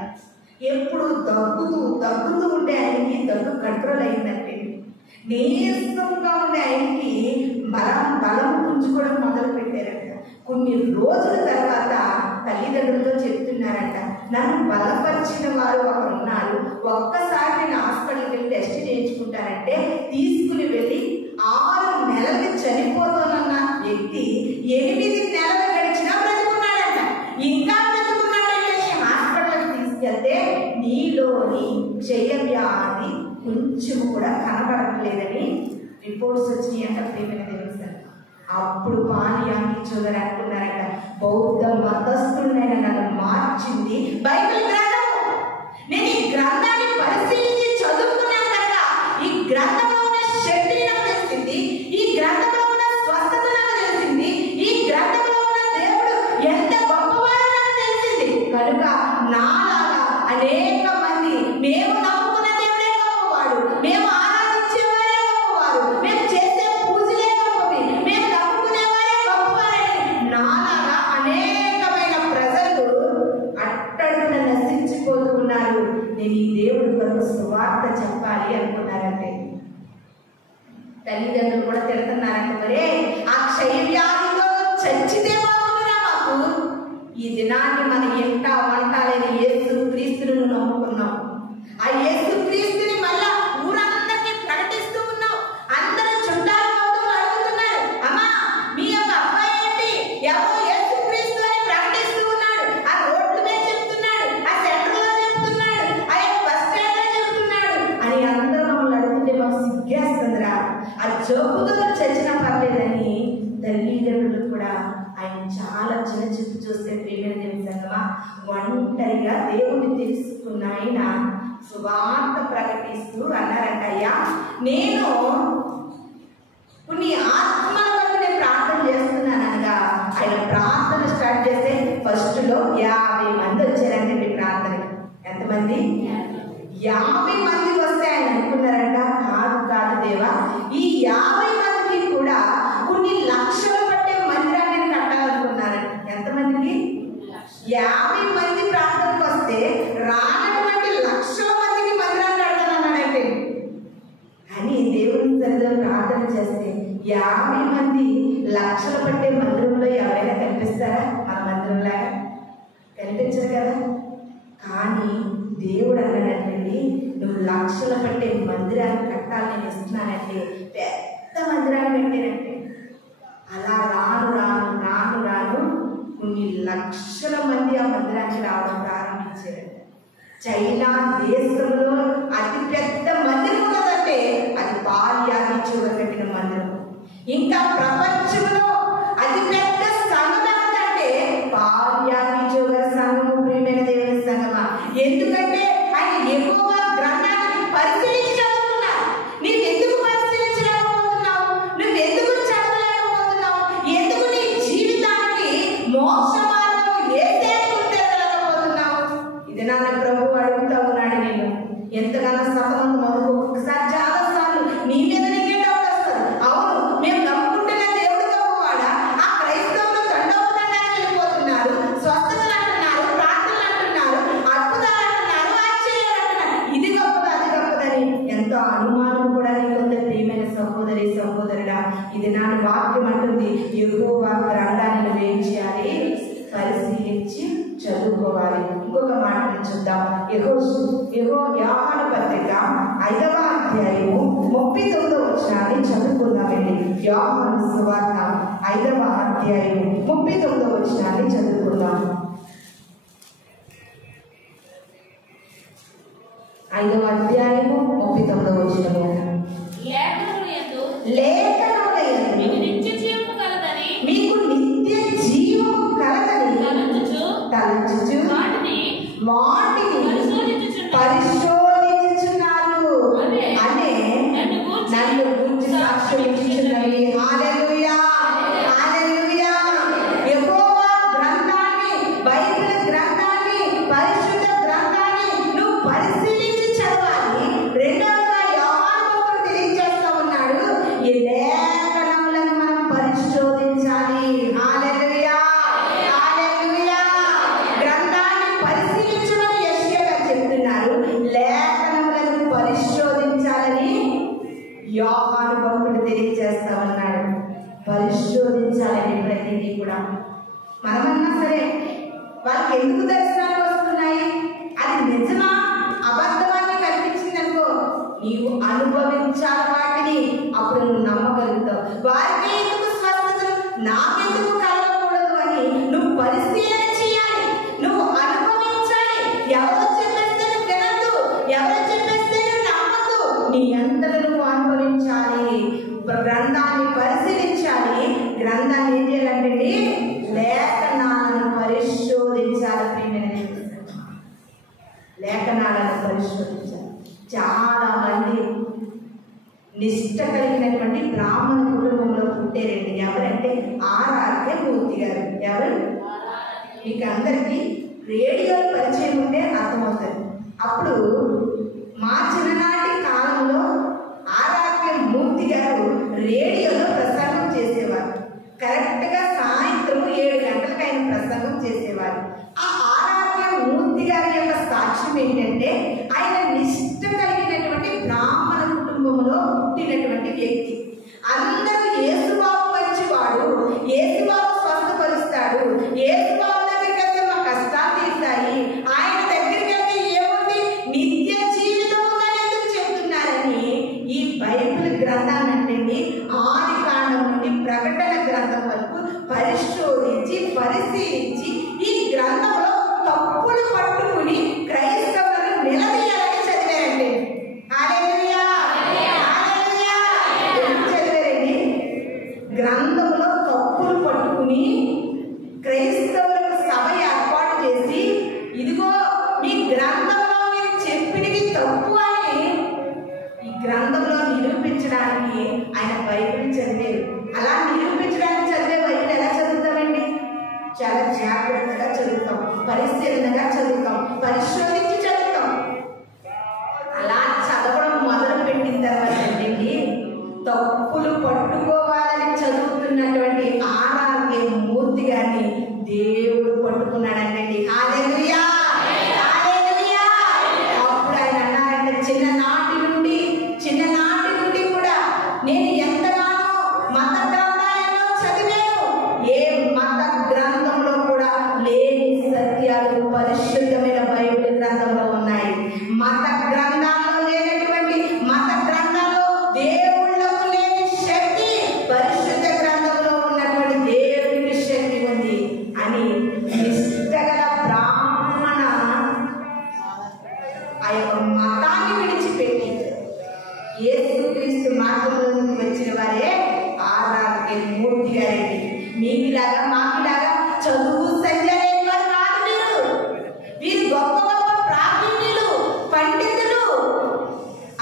ఎప్పుడు దగ్గుతూ ఉండే ఆయనకి దగ్గు కంట్రోల్ అయిందంటే, నీరసంగా ఉండే ఆయనకి బలం పుంజుకోవడం మొదలు పెట్టారంట. కొన్ని రోజుల తర్వాత తల్లిదండ్రులతో చెప్తున్నారంట, నన్ను బలపరిచిన వారు ఒకరు ఉన్నారు, ఒక్కసారి నేను హాస్పిటల్కి వెళ్ళి టెస్ట్ చేయించుకుంటానంటే తీసుకుని వెళ్ళి 6 నెలలకి చనిపోతానన్న వ్యక్తి 8 నెలలు గడిచినా బ్రతుకున్నాడంట. ఇంకా బ్రతుకున్నాడంటే హాస్పిటల్కి తీసుకెళ్తే నీలోని క్షయవ్యాధి కొంచెం కూడా కనబడట్లేదని రిపోర్ట్స్ వచ్చినాయంట. ప్రేమైన తెలుస్తారు. అప్పుడు యాకోబు గారు అంటున్నారట, బౌద్ధ మతస్థుడైన నన్ను మార్చింది బైబిల్ గ్రంథము. నేను ఈ గ్రంథాన్ని పరిశీలించి చదువుకున్నాను కనుక ఈ గ్రంథంలో ఉన్న శక్తి నాకు తెలిసింది, ఈ గ్రంథంలో ఉన్న స్వస్థత నాకు తెలిసింది, ఈ గ్రంథంలో ఉన్న దేవుడు ఎంత గొప్పవాడో నాకు తెలిసింది. కనుక నాలాగా అనేక మంది మేము నమ్ముకున్న దేవుడే గొప్పవాడు, మేము ఆరాధించేవారే గొప్పవారు, మేము చేసే పూజలే గొప్పవి, మేము నమ్ముకునేవారే గొప్పవారని నాలాగా అనేకమైన ప్రజలు అట్టడున నశించిపోతూ ఉన్నారు. నేను ఈ దేవుడి కొరకు సువార్త చెప్పాలి అనుకున్నారంటే తల్లిదండ్రులు కూడా తిడుతున్నారంటే, మరే ఆ క్షయవ్యాధితో చచ్చితే బాగుంటున్నా మాకు, ఈ దినాన్ని మన ఎంట వంట లేని యేసు క్రీస్తును నమ్ముకున్నాం, ఆ యేసు క్రీస్తుని మళ్ళా ఊరందరికీ ప్రకటిస్తూ ఉన్నాం. అందరూ చుట్టాలు బంధువులు అడుగుతున్నారు, అమ్మా మీ యొక్క అబ్బాయి ఏంటి, ఎవరో యేసు క్రీస్తు అని ప్రకటిస్తూ ఉన్నాడు, ఆ రోడ్ల మీద చెప్తున్నాడు, ఆ సెంటర్లో చెప్తున్నాడు, ఆ యొక్క బస్ స్టాండ్ లో చెప్తున్నాడు అని అందరూ మమ్మల్ని అడుగుతుంటే మాకు సిగ్గేస్తుందిరా. ఆ జబ్బుతో చచ్చినా పర్లేదని తల్లిదండ్రులు కూడా ఆయన చాలా చిన్న చూపు చూస్తే ప్రేమ తెలుసమ్మా, ఒంటరిగా దేవుడిని తెలుసుకున్న ఆయన సువార్త ప్రకటిస్తూ అన్నారంట, అయ్యా నేను కొన్ని ఆత్మల వల్ల నేను ప్రార్థన చేస్తున్నాను అనగా ఆయన ప్రార్థన స్టార్ట్ చేస్తే ఫస్ట్లో 50 మంది వచ్చారంటే మీ ప్రార్థనకి. ఎంతమంది? 50 మంది వస్తే ఆయన అనుకున్నారంట, కాదు దేవా, ఈ 50 మందికి కూడా కొన్ని లక్షలు పట్టే మందిరాన్ని నేను కట్టాలనుకున్నారంట. ఎంతమందికి? 50 మంది ప్రార్థనకు వస్తే రానటువంటి లక్షల మందికి మందిరాన్ని కడతానన్నాడంటే. అని దేవుని సన్నిధిలో ప్రార్థన చేస్తే 50 మంది లక్షలు పట్టే మందిరంలో ఎవరైనా కనిపిస్తారా? మన మందిరంలో కనిపించరు కదా. కానీ దేవుడు అన్నాడంటే, నువ్వు లక్షలు పట్టే మందిరాన్ని కట్టాలి నేను ఇస్తున్నానంటే పెద్ద మందిరాన్ని కట్టానంటే అలా రాను రాను రాను రాను కొన్ని లక్షల మంది ఆ మందిరానికి రావడం ప్రారంభించారు. చైనా దేశంలో అతి పెద్ద మందిరం ఉన్నదంటే అది యాకోబు కట్టిన మందిరం. ఇంకా ప్రపంచంలో అతి పెద్ద సంఘం ఏమిటంటే యాకోబు సంఘము. ప్రియమైన దేవుని సంఘమా, ఎందుకంటే ఆయన యెహోవా గ్రంథాన్ని పరిశీలించి చదువుతున్నారు. నీవు ఎందుకు పరిశీలించలేకపోతున్నావు? నువ్వు ఎందుకు చదవలేకపోతున్నావు? ఎందుకు నీ జీవితానికి మోక్ష మార్గం ఏదే గుర్తించలేకపోతున్నావు? ఇది నా ప్రభు అడుగుతా ఉన్నాడు. నేను ఎంతగానో సఫలం ఒక్కొక్కసారి చాలా సార్లు నీ మీద నీకే డౌట్ వస్తుంది. అవును, మేము నమ్ముకుంటున్న దేవుడు గొప్పవాడా? ఆ క్రైస్తవులు తండోపతండానికి వెళ్ళిపోతున్నారు, స్వస్థతలు అంటున్నారు, ప్రార్థనలు అంటున్నారు, అద్భుతాలు అంటున్నారు, ఆశ్చర్యాలు అంటున్నారు. ఇది గొప్పదా అది గొప్పదని ఎంతో అనుమానం కూడా నీకుంది. ప్రియమైన సహోదరి సహోదరుడా, ఇది నా వాక్యం అంటుంది, యెహోవా గ్రంథాన్ని నువ్వేం చేయాలి? పరిశీలించి చదువుకోవాలి. ఇంకొక మాటను చూద్దాం. యోహాను పత్రిక 5వ అధ్యాయము 39వ వచనాన్ని చదువుకుందామండి. యోహాను సువార్త 5వ అధ్యాయము 39వ వచనాన్ని చదువుకుందాం. 5వ అధ్యాయము 39వ వచనము. లేఖనములందు మీకు నిత్య జీవము కలదని తలంచుచు వాటిని పరిశోధించుచున్నారు అనే నన్ను గూర్చి సాక్ష్యం ఇచ్చుచున్నవి. హల్లెలూయా, హల్లెలూయా. యెహోవా గ్రంథాన్ని, బైబిల్ గ్రంథాన్ని, పరిశుద్ధ గ్రంథాన్ని నువ్వు పరిశీలించి చదవాలి. రెండవగా యోహాను భక్తుడు తెలియజేస్తా ఉన్నాడు, ఈ లేఖనములను మనం పరిశోధించాలి. హల్లెలూయా, హల్లెలూయా. గ్రంథాన్ని పరిశీలించమని యెషయా గారు చెప్తున్నారు, లేఖనములను పరిశోధించాలని యోహాను భక్తుడు తెలియజేస్తా ఉన్నాడు. పరిశోధించాలని ప్రతిదీ కూడా మనమన్నా సరే వాళ్ళకి ఎందుకు దర్శనాలు వస్తున్నాయి, అది నిజమా అబద్ధమాన్ని కనిపించింది అనుకో, నీవు అనుభవించాలి వాటిని, అప్పుడు నువ్వు నమ్మగలుగుతావు. వారికి ఎందుకు స్వస్థతలు, నాకెందుకు కలగకూడదు అని నువ్వు పరిశీలన చేయాలి, నువ్వు అనుభవించాలి. ఎవరో చెప్పేస్తే నువ్వు వినద్దు, ఎవరో చెప్పేస్తే నువ్వు నమ్మద్దు, నీ అంతలో నువ్వు అనుభవించాలి. గ్రంథాన్ని పరిశీలించాలి. గ్రంథాన్ని ఏం చేయాలంటే లేఖనాలను పరిశోధించాలి. లేఖనాలను పరిశోధించాలి. చాలా మంది నిష్ట కలిగినటువంటి బ్రాహ్మణ కుటుంబంలో పుట్టారండి. ఎవరంటే ఆర్ఆర్కే మూర్తి గారు. ఎవరు? మీకు అందరికీ రేడియో పరిచయం ఉంటే అర్థమవుతుంది. అప్పుడు మా చిన్ననాటి కాలంలో ఆర్ఆర్కే మూర్తి గారు రేడియోలో ప్రసంగం చేసేవారు. కరెక్ట్గా సాయంత్రం 7 గంటలకు ఆయన ప్రసంగం చేసేవారు. ఆ ఆర్ఆర్కే మూర్తి గారి యొక్క సాక్ష్యం ఏంటంటే, ఆయన నిష్ట కలిగినటువంటి బ్రాహ్మణ కుటుంబంలో పుట్టినటువంటి వ్యక్తి. అందరూ యేసుబాబు మంచివాడు, యేసుబాబు స్వస్థపరుస్తాడు, యేసుబాబు దగ్గరికి వెళ్తే మా కష్టాలు తీస్తాయి, ఆయన దగ్గరికి వెళ్తే ఏముంది నిత్య జీవితం ఉందని ఎందుకు చెప్తున్నారని ఈ బైబిల్ గ్రంథాన్ని అంటే ఆది కాండం నుండి ప్రకటన గ్రంథం వరకు పరిశోధించి పరిశీలించి ఈ గ్రంథంలో తప్పులు పట్టుకుని క్రైస్తవులను నిలదీయాలని చదివారండి. హల్లెలూయా, హల్లెలూయా. ఎందుకు చదివారండి? గ్రంథంలో తప్పులు పట్టుకుని క్రైస్తవులకు సభ ఏర్పాటు చేసి, ఇదిగో ఈ గ్రంథంలో మీరు చెప్పినవి తప్పు అని ఈ గ్రంథంలో నిరూపించడానికి ఆయన బైబిల్ చదివారు. అలా నిరూపించడానికి చదివే బైబిల్ ఎలా చదువుతామండి? చాలా జాగ్రత్తగా చదువుతాం, పరిశీలనగా చదువుతాం, పరిశోధించి చదువుతాం. అలా చదవడం మొదలు పెట్టిన తర్వాత ఏంటండి, తప్పులు పట్టుకోవాలని చదువుతున్నటువంటి ఆర్ఆర్కే మూర్తి గారిని దేవుడు పట్టుకున్నాడండి. హల్లెలూయా, హల్లెలూయా. అప్పుడు ఆయన అన్నారంటే, చిన్ననాటి నుండి కూడా నేను ఎంతగానో మత గ్రంథాలలో చదివాను, ఏ మత గ్రంథంలో కూడా లేని సత్యాలు పరిశుద్ధమైన బైబిల్ గ్రంథంలో ఉన్నాయి. మత గ్రంథాల్లో లేనటువంటి, మత గ్రంథాల్లో దేవుళ్ళకు లేని శక్తి పరిశుద్ధ గ్రంథంలో ఉన్నటువంటి దేవునికి శక్తి ఉంది అని నిష్ఠగల బ్రాహ్మణ ఆ యొక్క మతాన్ని విడిచిపెట్టి యేసుక్రీస్తు మార్గంలోకి వచ్చిన వారే ఆర్ఆర్కే మూర్తి గారండి. మీకులాగా మాకులాగా చదువు సంజయ్ వారు కాదు. వీరు గొప్ప గొప్ప ప్రావీణ్యులు, పండితులు.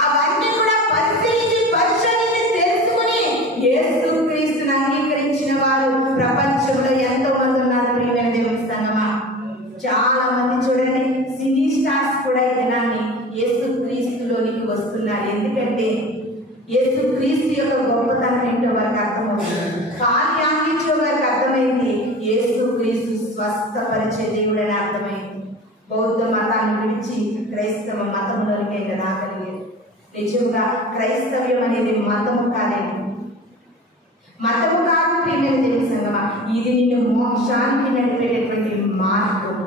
అవన్నీ కూడా పరిశీలించి పరిశోధించి తెలుసుకుని యేసుక్రీస్తుని అంగీకరించిన వారు ప్రపంచంలో ఎంతో మంది ఉన్నారు. ప్రియమైన దేవుని సంగమా, చాలా మంది చూడండి, సినీ స్టార్స్ కూడా ఈ దినాన్ని యేసుక్రీస్తులోనికి వస్తున్నారు. ఎందుకంటే యేసుక్రీస్తు యొక్క గొప్పతనం ఏంటో వారికి అర్థమవుతుంది. కార్యాన్నిచ్చో వారికి అర్థమైంది, యేసుక్రీస్తు స్వస్థపరిచే దేవుడని అర్థమైంది. బౌద్ధ మతాన్ని విడిచి క్రైస్తవ మతంలోనికి ఆయన రాగలిగారు. నిజంగా క్రైస్తవ్యం అనేది మతము కాదండి, మతము కాదు. ప్రియమైన దేవుని సంగమా, ఇది నిన్ను మోక్షానికి నడిపేటటువంటి మార్గము.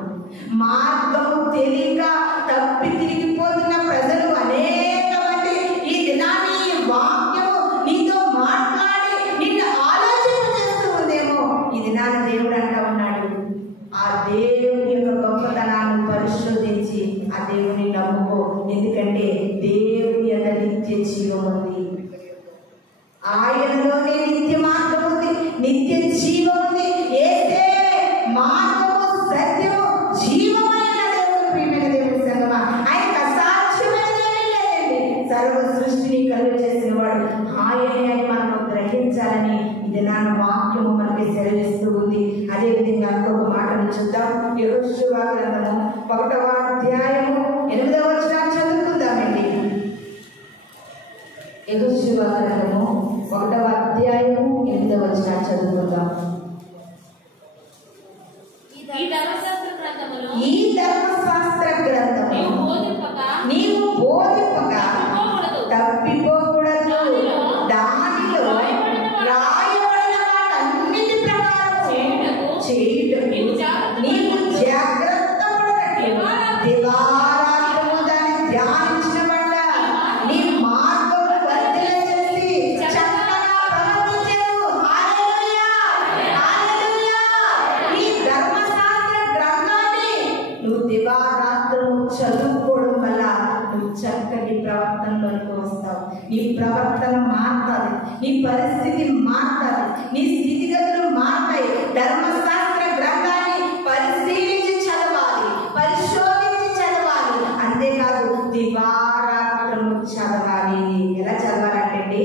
మార్గము తెలియక తప్పి తిరిగిపోతున్న ప్రజలు అనేక మంది ఈ దినాన్ని ఈ వాక్యము నీతో మాట్లాడి నిన్ను ఆలోచన చేస్తూ ఉందేమో. ఈ దినాన్ని దేవుడు అంటా ఉన్నాడు, ఆ దేవుని యొక్క గొప్పతనాన్ని పరిశోధించి ఆ దేవుని నమ్ముకో. ఎందుకంటే దేవుని యొక్క నిత్య జీవం ఉంది, ఆయనలోనే నిత్య మార్గం ఉంది, నిత్య జీవం ఉంది. యేసే మార్గము, సత్యము, జీవమైన దేవుడు. ప్రియమైన దేవుడి సంగమా, ఆయనకు అసాధ్యమైనదేమీ లేదండి. సర్వ సృష్టిని కలుగు చేసిన వాడు ఆయనే అని మనం గ్రహించాలని ఇది నా వాక్యము మనకి సెలవిస్తూ ఉంది. అదేవిధంగా ఇంకొక మాటను చూద్దాం. యెహోషువ గ్రంథము 1వ అధ్యాయము 8వ వచనాన్ని చదువుకుందామండి. యెహోషువ గ్రంథము 1వ అధ్యాయము 8వ వచనాన్ని చదువుకుందాం. ఈ ధర్మశాస్త్ర గ్రంథము నీవు బోధింపక తప్పిపోకూడదు. దానిలో రాయబడిన వాటన్నిటి ప్రకారం చేయుటకు నీవు జాగ్రత్త పడనట్టు దివారాత్రము దాన్ని ధ్యానించిన వల్ల నీ మార్గము వర్ధిల్ల చేసి చక్కగా ప్రవర్తించెదవు. హల్లెలూయా, హల్లెలూయా. ఈ ధర్మశాస్త్ర గ్రంథాన్ని నువ్వు దివారాత్రము చదువుకోవడం వల్ల నువ్వు చక్కటి ప్రవర్తనలోకి వస్తావు. నీ ప్రవర్తన మారుతుంది, నీ పరిస్థితి మారుతుంది, నీ స్థితిగతులు మారుతాయి. ధర్మశాస్త్ర గ్రంథాన్ని పరిశీలించి చదవాలి, పరిశోధించి చదవాలి. అంతేకాదు దివారాత్రము చదవాలి. ఎలా చదవాలంటే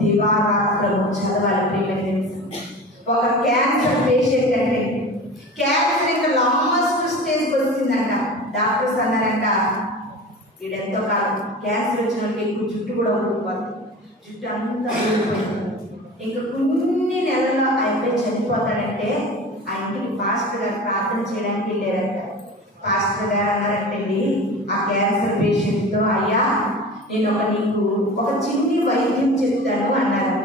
దివారాత్రము చదవాలి. ఒక క్యాన్సర్ పేషెంట్ అంటే క్యాన్సర్ ఇంకా లాస్ట్ స్టేజ్కి వచ్చిందంట. డాక్టర్స్ అన్నారంట, వీడెంతో కాలం క్యాన్సర్ వచ్చిన వాళ్ళకి ఎక్కువ జుట్టు కూడా ఊడిపోతుంది, జుట్టు అంతా ఊడిపోతుంది, ఇంకా కొన్ని నెలల్లో ఆయన చనిపోతాడంటే ఆ ఇంటికి పాస్టర్ గారు ప్రార్థన చేయడానికి వెళ్ళారంట. పాస్టర్ గారు అన్నారంటండి ఆ క్యాన్సర్ పేషెంట్తో, అయ్యా నేను నీకు ఒక చిన్ని వైద్యం చెప్తాను అన్నారంట.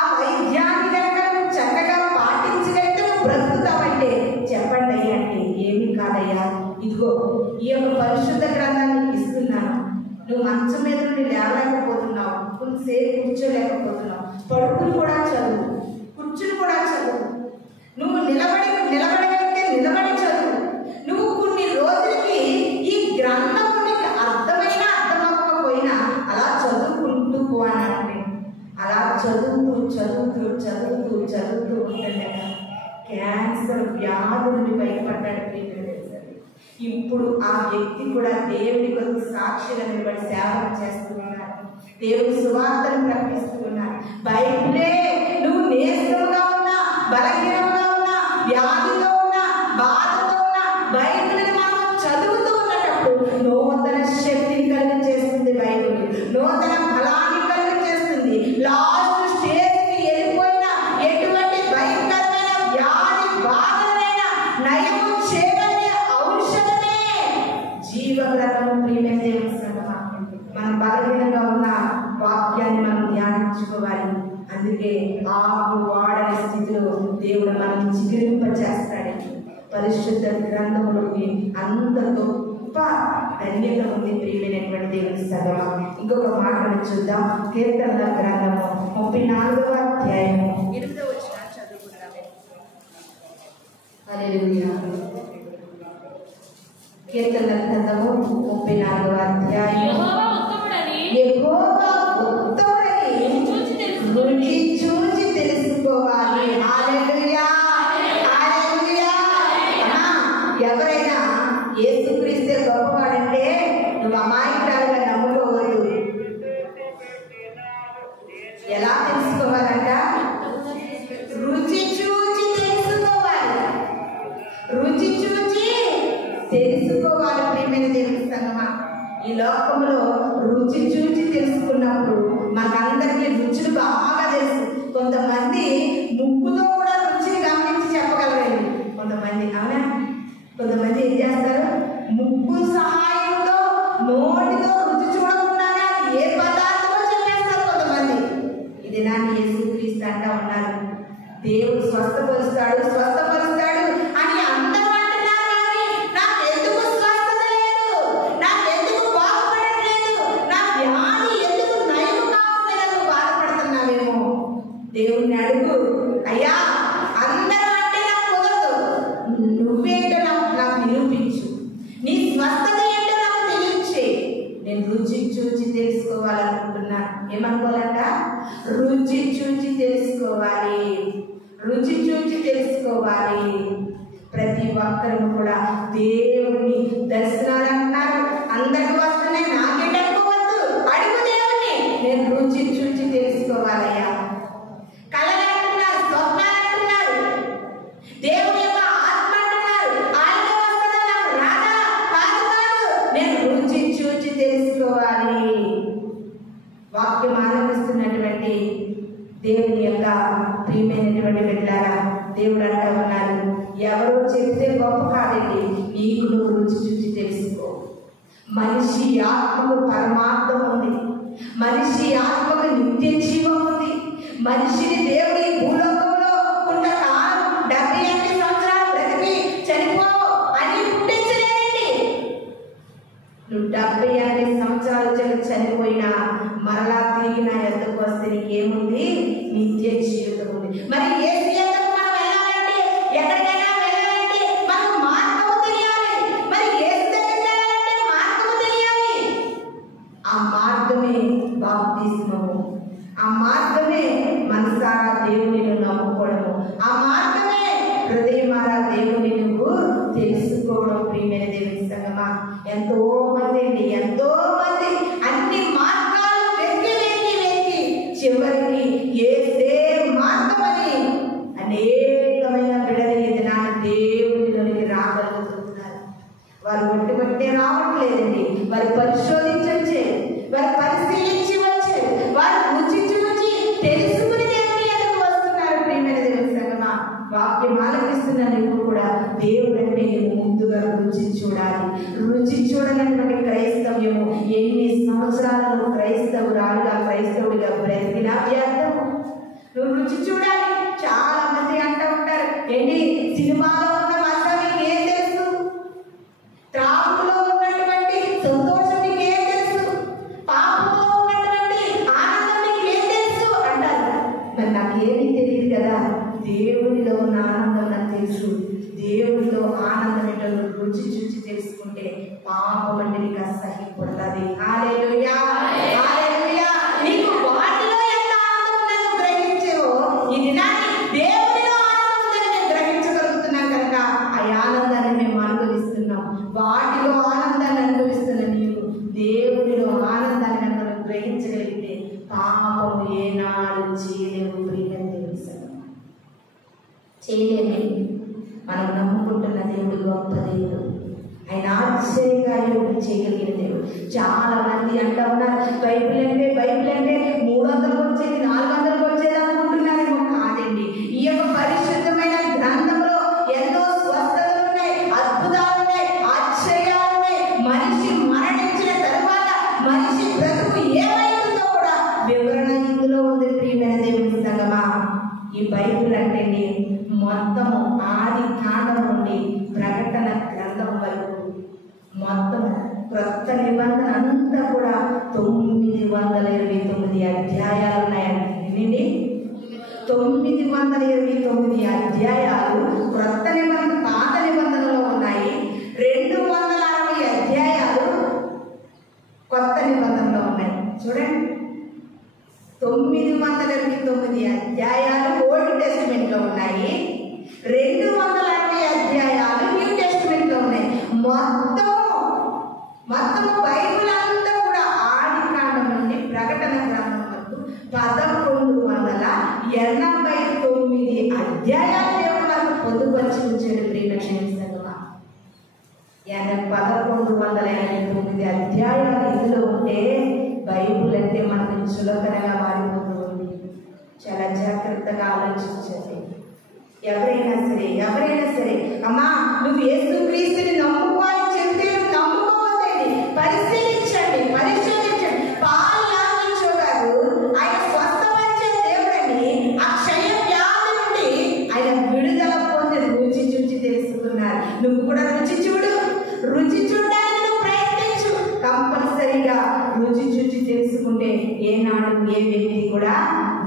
ఆ వైద్యాన్ని కనుక నువ్వు చక్కగా పాటించగలిగితే నువ్వు బ్రతుకుతావంటే చెప్పండి అయ్యా అంటే, ఏమి కాదయ్యా, ఇదిగో ఈ యొక్క పరిశుద్ధ గ్రంథాన్ని ఇస్తున్నాను, నువ్వు మంచం మీద నుండి లేవలేకపోతున్నావు, కొంతసేపు కూర్చోలేకపోతున్నావు, పడుకుని కూడా చదువు, కూర్చుని కూడా చదువు, నువ్వు నిలబడగలిగితే నిలబడి చదువు, నువ్వు కొన్ని రోజులకి ఈ గ్రంథం నీకు అర్థమైనా అర్థమవ్వకపోయినా అలా చదువుకుంటూ పోవాలంటే అలా చదువుతూ చదువుతూ చదువుతూ చదువుతూ ఉంటుండగా క్యాన్సర్ వ్యాధుల్ని బయటపడ్డాడు. ఇప్పుడు ఆ వ్యక్తి కూడా దేవుని కొరకు సాక్షిగా నిలబడి సేవ చేస్తూ ఉన్నారు, దేవుని సువార్తను ప్రకటిస్తూ ఉన్నారు. బైబిలే నువ్వు నీరసంగా ఉన్నా, బలహీనంగా ఉన్నా, వ్యాధిలో ఉన్నా, బాధతో ఉన్నా, బైబిల్ని మనం చదువుతూ ఉన్నప్పుడు నూతన శక్తిని కలిగి చేస్తుంది. బైబిల్ నూతన బలాన్ని కలిగి చేస్తుంది. లాస్ట్ స్టేజ్కి వెళ్ళిపోయిన ఎటువంటి భయంకరమైన వ్యాధి బాధలైనా నయము చేయగలిగే ఔషధమే జీవగ్రంథము. ప్రియమైన దేవుని సంగమా, మనం బలహీనంగా ఉన్న వాక్యాన్ని మనం ధ్యానించుకోవాలి. అందుకే ఆకు వాడని స్థితిలో దేవుడు మనం చిగురింప చేస్తాడు. పరిశుద్ధ గ్రంథములోకి అంత గొప్ప ధన్యత ఉంది. ప్రియమైనటువంటి దేవుని సంగమా, ఇంకొక మాటను చూద్దాం. కీర్తనల గ్రంథము 34వ అధ్యాయము 8వ వచనాన్ని చదువుకుందాము. హల్లెలూయా. కీర్తనల గ్రంథము 34వ అధ్యాయం. యెహోవా ఉత్తముడని రుచి చూచి తెలుసుకోవాలి. హల్లెలూయా, హల్లెలూయా. ఎవరైనా యేసుక్రీస్తే గొప్పవాడంటే నువ్వు అమాయకురాలుగా నమ్ముకోవద్దు. ఎలా తెలుసుకోవాలంట? రుచి చూచి తెలుసుకోవాలి, రుచి చూచి తెలుసుకోవాలి. ప్రియమైన దేవుని సంగమా, ఈ లోకంలో రుచి చూచి తెలుసుకున్నప్పుడు మనకందరికీ రుచులు బాగా తెలుసు. కొంతమంది ముక్కుతో కూడా రుచిని గమనించి చెప్పగలరండి కొంతమంది, అవునా? కొంతమంది ఏం చేస్తారు, ముక్కు సహాయంతో నోటితో రుచి చూడకుండా ఏ పదార్థమో చెప్పేస్తారు కొంతమంది. ఇది నాన్న యేసుక్రీస్తు అంటా ఉన్నారు, దేవుడు స్వస్థపరుస్తాడు స్వస్థపరుస్తాడు అని అందరూ అంటున్నారు. కానీ నాకు ఎందుకు స్వస్థత లేదు, నాకు ఎందుకు బాగుపడట్లేదు, నా వ్యాధి ఎందుకు నయం కావట్లేదు, బాధపడుతున్నావేమో దేవుణ్ణి అడుగు. అయ్యా అందరూ అంటే నాకు కుదరదు, నువ్వేంటో నాకు నిరూపించు, నీ స్వస్థత ఏంటో నాకు తెలియచే. ఏమనుకోవాలంట? రుచి చూచి తెలుసుకోవాలి, రుచి చూచి తెలుసుకోవాలి. ప్రతి ఒక్కరు కూడా దేవుని దర్శనాలు అంటున్నారు, అందరికి వస్తున్నాయి, నాకేంటి అనుకోవద్దు, అడుగు దేవుని. నేను రుచి చూచి తెలుసుకోవాలయ్యా. కళలు అంటున్నారు, స్వప్నాలు అంటున్నారు, దేవుని యొక్క ఆత్మ అంటున్నారు, ఆయన వస్తుందా నాకు రాదా? కాదు కాదు, నేను రుచి చూచి తెలుసుకోవాలి. వాక్యం ఆనందిస్తున్నటువంటి దేవుని యొక్క ప్రియమైనటువంటి బిడ్డలారా, దేవుడు అంటా ఉన్నారు, ఎవరో చెప్తే గొప్ప కాదండి, నీకు నువ్వు రుచి చూచి తెలుసుకో. మనిషి ఆత్మకు పరమార్థం ఉంది, మనిషి ఆత్మకు నిత్య జీవం ఉంది. మనిషిని దేవుడి భూలోకంలో కొంతకాలం 78 సంవత్సరాలు బ్రతికి చనిపో అని పుట్టించలేదండి. నువ్వు 78 సంవత్సరాలు చనిపోయినా మరలా తిరిగి నా ఎద్దకు వస్తే నీకేముంది? నిత్య జీవితం ఉంది. మరి ఏ ఎద్దకు మనం వెళ్ళాలంటే, ఎక్కడికైనా వెళ్ళాలంటే మనకు మార్గము తెలియాలి. మరి ఏ దగ్గరికి వెళ్ళాలంటే మార్గము తెలియాలి. ఆ మార్గమే బాప్తిస్మము, ఆ మార్గమే మనసారా దేవుని నమ్ముకోవడము, ఆ మార్గమే హృదయమారా దేవుని నువ్వు తెలుసుకోవడం. ప్రియమైన దేవుని సంగమా, ఎంతో మంది అన్ని మార్గాలు వెతికి చివరికి ఏసే మార్గమని అనేకమైన బిడ్డలు నా దేవునిలోనికి రాగలుగుతున్నారు. వారు బట్టి రావట్లేదండి, వారు పరిశోధించే, వారు పరిశీలించి వచ్చే, వారు రుచి చూచి తెలుసుకుని దేవుని ఎదురు వస్తున్నారు. ప్రియమైన దేవుని సంగమా, వాక్యం ఆలకిస్తున్న నువ్వు కూడా దేవుడు అంటే ముందుగా రుచి చూడాలి. రుచి చూడనటువంటి క్రైస్తవ్యము ఎన్ని సంవత్సరాలను క్రైస్తవుడిగా బ్రతికినా వ్యర్థం. నువ్వు రుచి చూడాలి. చాలా మంది అంటూ ఉంటారు, ఏంటి సినిమాలో ఉన్న మజా మీకు ఏం తెలుసు, త్రాగులో ఉన్నటువంటి సంతోషం మీకు ఏం తెలుసు, పాపంలో ఉన్నటువంటి ఆనందం మీకు ఏం తెలుసు అంటారు. మరి నాకేమీ తెలియదు కదా, దేవుడిలో ఉన్న ఆనందం నాకు తెలుసు. దేవుడిలో ఆనందం ఏంటో రుచి చూచి తెలుసుకుంటే పాపం అంటే నీకు అసహ్యపడుతుంది. హల్లెలూయా, హల్లెలూయా. నీకు వాటిలో ఎంత ఆనందం ఉందని గ్రహించావో, ఈ దినాన్ని దేవుడిలో ఆనందం ఉందని మేము గ్రహించగలుగుతున్నాం కనుక ఆ ఆనందాన్ని మేము అనుభవిస్తున్నాం. వాటిలో ఆనందాన్ని అనుభవిస్తున్న నీవు దేవుడిలో ఆనందాన్ని మనం గ్రహించగలిగితే పాపం ఏనాడు చేయలేవు. ప్రియమైన దేవుని సంగమా, చేయలేమే. మనం నమ్ముకుంటున్న దేవుడు గొప్ప దేవుడు, ఆయన ఆశ్చర్యకార్యములు చేయగలిగిన దేవుడు. చాలా మంది అంటా ఉన్నారు, బైబిల్ అంటే 300 వచ్చేది 400 వచ్చేది అనుకుంటున్నారేమో. కాదండి, ఈ యొక్క పరిశుద్ధమైన గ్రంథంలో ఎన్నో స్వస్థతలు ఉన్నాయి, అద్భుతాలు ఉన్నాయి, ఆశ్చర్యాలు ఉన్నాయి. మనిషి మరణించిన తరువాత మనిషి బ్రతుకు ఏమైందో కూడా వివరణ ఇందులో ఉంది. ప్రియమైన దేవుని సంగమా, ఈ బైబిల్ అంటే మొత్తము ఆది కాండం నుండి ప్రకటన గ్రంథం వరకు మొత్తం క్రొత్త నిబంధన అంతా కూడా 929 అధ్యాయాలు ఉన్నాయండి. 929 అధ్యాయాలు క్రొత్త నిబంధన, పాత నిబంధనలో ఉన్నాయి. 260 అధ్యాయాలు కొత్త నిబంధనలో ఉన్నాయి. చూడండి, 929 అధ్యాయాలు ఓల్డ్ టెస్టిమెంట్ లో ఉన్నాయి, 260 అధ్యాయాలు న్యూ టెస్టిమెంట్ లో ఉన్నాయి. మొత్తం బైబిల్ అంతా కూడా ఆది కాండం నుండి ప్రకటన గ్రంథం వరకు 1189 అధ్యాయాలు దేవుడు మనకు పొందుపరిచి ఉంచాడు. ప్రియమైన సంగమా, 1189 అధ్యాయాలు ఇందులో ఉంటే బైబిల్ అంటే మనకు సులభంగా మారిపోతుంది. చాలా జాగ్రత్తగా ఆలోచించండి. ఎవరైనా సరే అమ్మా నువ్వు యేసుక్రీస్తుని నమ్ముకోవాలని చెప్తే నమ్ముకోవద్దండి, పరిశోధించండి. పాల్ యామించో గారు ఆయన స్వస్థపరిచే దేవుడని ఆ క్షయ వ్యాధి నుండి ఆయన విడుదల పొంది రుచి చూచి తెలుసుకున్నారు. నువ్వు కూడా రుచి చూడడానికి నువ్వు ప్రయత్నించు. కంపల్సరీగా రుచి చూచి తెలుసుకుంటే ఏనాడు ఏ వ్యక్తి కూడా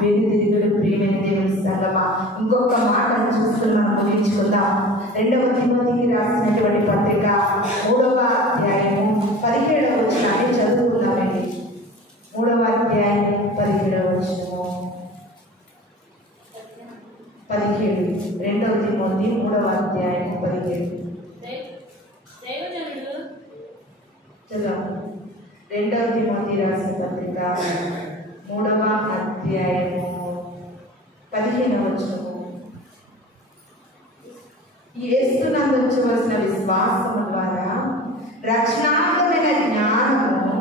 వెనుదిరుగుడు. ప్రియమైన దేవుని సంగమా, ఇంకొక మాటను చూసుకుని మనం ముగించుకుందాం. 2వ తిమోతికి రాసినటువంటి పత్రిక 3వ అధ్యాయము 17వ వచనాన్ని చదువుకుందామండి. 3వ అధ్యాయం రెండవ తిమోతి 3వ అధ్యాయం 17. చదువు. రెండవ తిమోతి రాసిన పత్రిక 3వ అధ్యాయము 15వ వచనము. యేసునందు ఉంచవలసిన విశ్వాసము ద్వారా రక్షణాత్మకమైన జ్ఞానము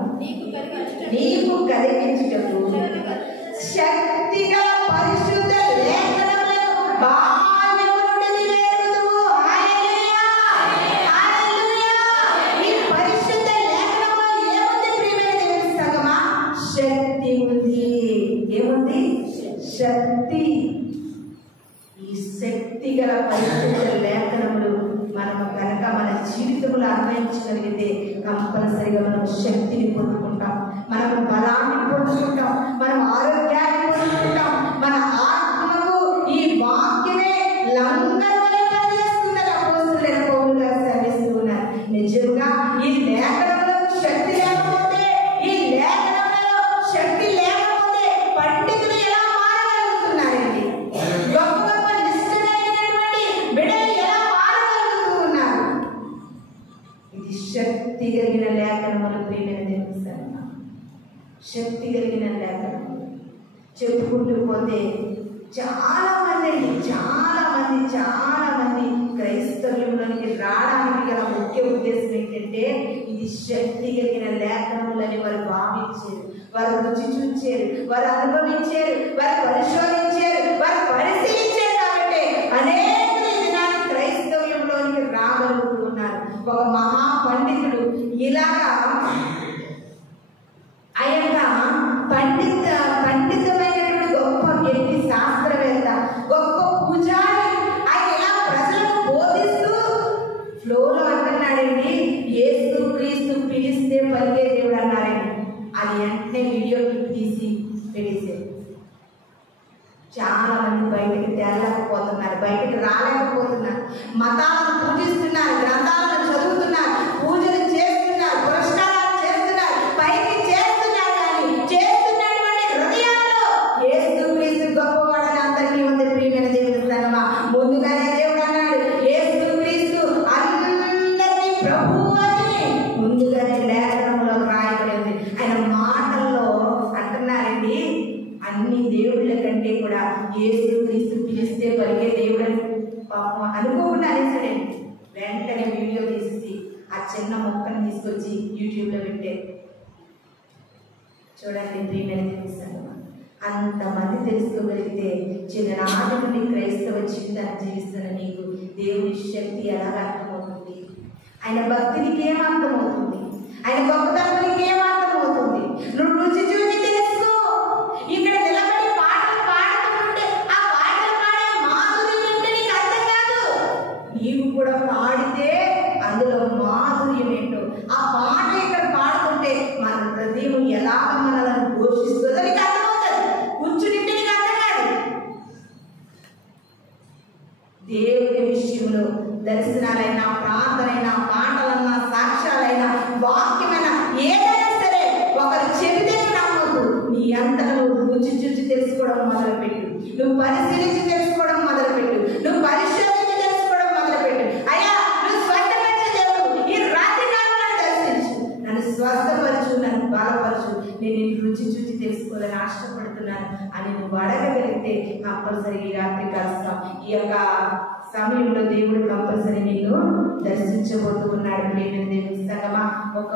నీకు కలిగించుటకు శక్తిగా పరిశుద్ధ లేఖనములను బాల్యము నుండి నేర్చుదువు. హల్లెలూయా, హల్లెలూయా. ఈ పరిశుద్ధ లేఖనములో ఏముంది ప్రియమైన దేవుని సంగమా? శక్తి ఉంది. ఏముంది? శక్తి. ఈ శక్తి గల పరిశుద్ధ లేఖనములు మనము కనుక మన జీవితంలో అన్వయించగలిగితే కంపల్సరిగా మనం శక్తిని పొందుకుంటాం, మనము బలాన్ని పొందుకుంటాం, మనం ఆరోగ్యాన్ని పొందుకుంటాం. మన ఆత్మకు ఈ వాక్యమే లంగరుగా పనిచేస్తున్నది. అపోస్తలులైన పౌలు గారు సెలవిస్తున్నారు. నిజంగా ఈ లేఖనములకు శక్తి లేకపోతే, ఈ లేఖనములలో శక్తి లేకపోతే పండితులు ఎలా మారగలుగుతున్నారండి? గొప్ప గొప్ప నిష్ఠులైనటువంటి బిడ్డలు ఎలా మారగలుగుతూ ఉన్నారు? ఇది శక్తి కలిగిన లేఖనములు ప్రియమైన దేవుని సంగమా. శక్తి కలిగిన లేఖనములు చెప్పుకుంటూ పోతే చాలా మంది క్రైస్తవ్యంలోనికి రావడానికి గల ముఖ్య ఉద్దేశం ఏంటంటే ఇది శక్తి కలిగిన లేఖనములని వారు భావించారు, వారు రుచి చూచారు, వారు అనుభవించారు, వారు పరిశోధించారు, వారు పరిశీలించారు. కాబట్టి అనేక క్రైస్తవ్యంలోనికి రాగలుగుతూ ఉన్నారు. ఒక మహా పండితుడు ఇలాగా ఆయన పండితమైనటువంటి గొప్ప వ్యక్తి, శాస్త్రవేత్త, గొప్ప పూజారి. ఆయన ఇలా ప్రజలకు బోధిస్తూ ఫ్లోలో అంటున్నాడండి, యేసు క్రీస్తు పిలిస్తే పలికే దేవుడు అన్నారండి. అది వెంటనే వీడియో క్లిప్ తీసి పెట్టేశారు. చాలా మంది బయటికి తేలేకపోతున్నారు, బయటికి రాలేకపోతున్నారు. మతాలను పూజిస్తున్నారు, గ్రంథాలను చదువుతున్నారు, పూజలు చేస్తున్నారు, పురస్కారాలు చేస్తున్నారు, పైకి చేస్తున్నారు. కానీ చేస్తున్నటువంటి హృదయాల్లో యేసు క్రీస్తు గొప్పవాడని అందరికీ ఉంది. ప్రియమైన దేవుని సంగమా, ముందుగానే దేవుడు అన్నాడు యేసు క్రీస్తు అందరినీ ప్రభువు అని ముందుగానే లేఖనంలో రాయబడింది. ఆయన మాటల్లో అంటున్నారండి, అన్ని దేవుళ్ళ కంటే కూడా యేసు క్రీస్తు పిలిస్తే పలికే దేవుడని పాపం అనుకోకుండా అనేసాడండి. వెంటనే వీడియో తీసి ఆ చిన్న మొక్కను తీసుకొచ్చి యూట్యూబ్లో పెట్టారు. చూడండి ప్రియమైన దేవుని సంగమా, అంతమంది తెలుసుకోగలిగితే చిన్ననాటి నుండి క్రైస్తవ జీవితాన్ని జీవిస్తున్న నీకు దేవుని శక్తి ఎలాగ అర్థమవుతుంది? ఆయన భక్తినికి ఏమర్థమవుతుంది? ఆయన గొప్పతనానికి ఏమర్థమవుతుంది? నువ్వు రుచి చూసి తెలుసుకో. ఇక్కడ నిలబడి పాటలు పాడుతుంటే ఆ పాటలు పాడే మాధుర్యం ఏంటో నీకు అర్థం కాదు. నీవు కూడా పాడితే అందులో మాధుర్యం ఏంటో, ఆ పాట ఇక్కడ పాడుతుంటే మన హృదయం ఎలాగ మనలను ఘోషిస్తుందో నీకు అర్థమవుతుంది. కూర్చునింటే నీకు అర్థం కాదు. దేవుని విషయంలో దర్శనాలైనా, ప్రార్థనైనా, పాటలైనా, సాక్ష్యాలైనా, వాక్యమైనా ఏదైనా సరే ఒకరు చెబితే నమ్మదు. నీ అంతటా నువ్వు రుచి చూసి తెలుసుకోవడం మొదలుపెట్టు, నువ్వు పరిశీలించి తెలుసుకోవడం మొదలుపెట్టు, నువ్వు పరిశోధించి తెలుసుకోవడం మొదలుపెట్టు. అయ్యా నువ్వు స్వస్థపరిచే దేవుడు, ఈ రాత్రి కాలంలో దర్శించు, నన్ను స్వస్థపరచు, నన్ను బలపరచు, నేను ఈ రుచి చూసి తెలుసుకోవాలని ఆశపడుతున్నాను అని నువ్వు అడగగలిగితే కంపల్సరీ ఈ రాత్రి కలుస్తాం. ఈ యొక్క సమయంలో దేవుడు కంపల్సరీ నిన్ను దర్శించబోతూ ఉన్నాడు. ప్రియమైన దేవుని సంగమా, ఒక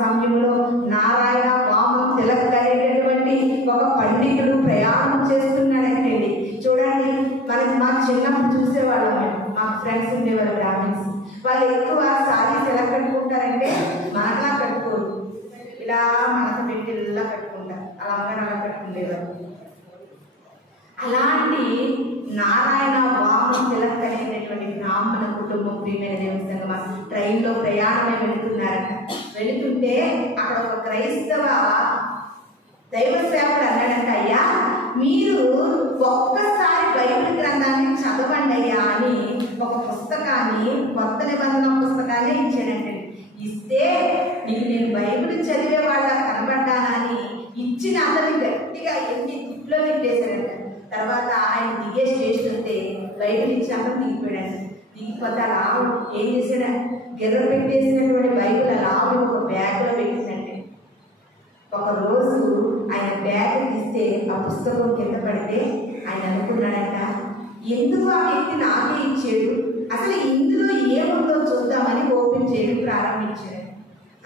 సమయంలో నారాయణ వామం తిలక్ అనేటటువంటి ఒక పండితుడు ప్రయాణం చేస్తున్నాడంటే చూడండి, మా చిన్నప్పుడు చూసేవాళ్ళం. మా ఫ్రెండ్స్ ఉండేవాళ్ళు బ్రాహ్మిన్స్. వాళ్ళు ఎక్కువ సారీస్ ఎలా కట్టుకుంటారంటే మనలా కట్టుకోరు, ఇలా మనకు పెట్టి ఇలా కట్టుకుంటారు, అలా కట్టుకునేవారు. అలాంటి నారాయణ వామం తిలక్ అనేటటువంటి బ్రాహ్మణ కుటుంబం ప్రియమైన దేవుని సంగమా ట్రైన్లో ప్రయాణమే వెళుతున్నారట. వెళుతుంటే అక్కడ ఒక క్రైస్తవ దైవ సేవకుడు అన్నాడంట, అయ్యా మీరు ఒక్కసారి బైబిల్ గ్రంథాన్ని చదవండి అయ్యా అని ఒక పుస్తకాన్ని, కొత్త నిబంధన పుస్తకాన్ని ఇచ్చాడంటే, ఇస్తే నీకు నేను బైబిల్ చదివే వాళ్ళ కనబడ్డానని ఇచ్చిన అతన్ని గట్టిగా ఎన్ని తిట్లో పెట్టేశాడంట. తర్వాత ఆయన దిగే స్టేషన్ ఉంటే ఏం చేసిన గిర్ర పెట్టేసినటువంటి బైబిల్ అలా ఒక బ్యాగ్లో పెట్టిందంటే ఒక రోజు ఆయన బ్యాగ్ తీస్తే ఆ పుస్తకం కింద పడితే ఆయన అనుకున్నాడంట, ఎందుకు ఆ వ్యక్తి నాకే ఇచ్చాడు, అసలు ఇందులో ఏముందో చూద్దామని ఓపెన్ చేయడం ప్రారంభించాడు.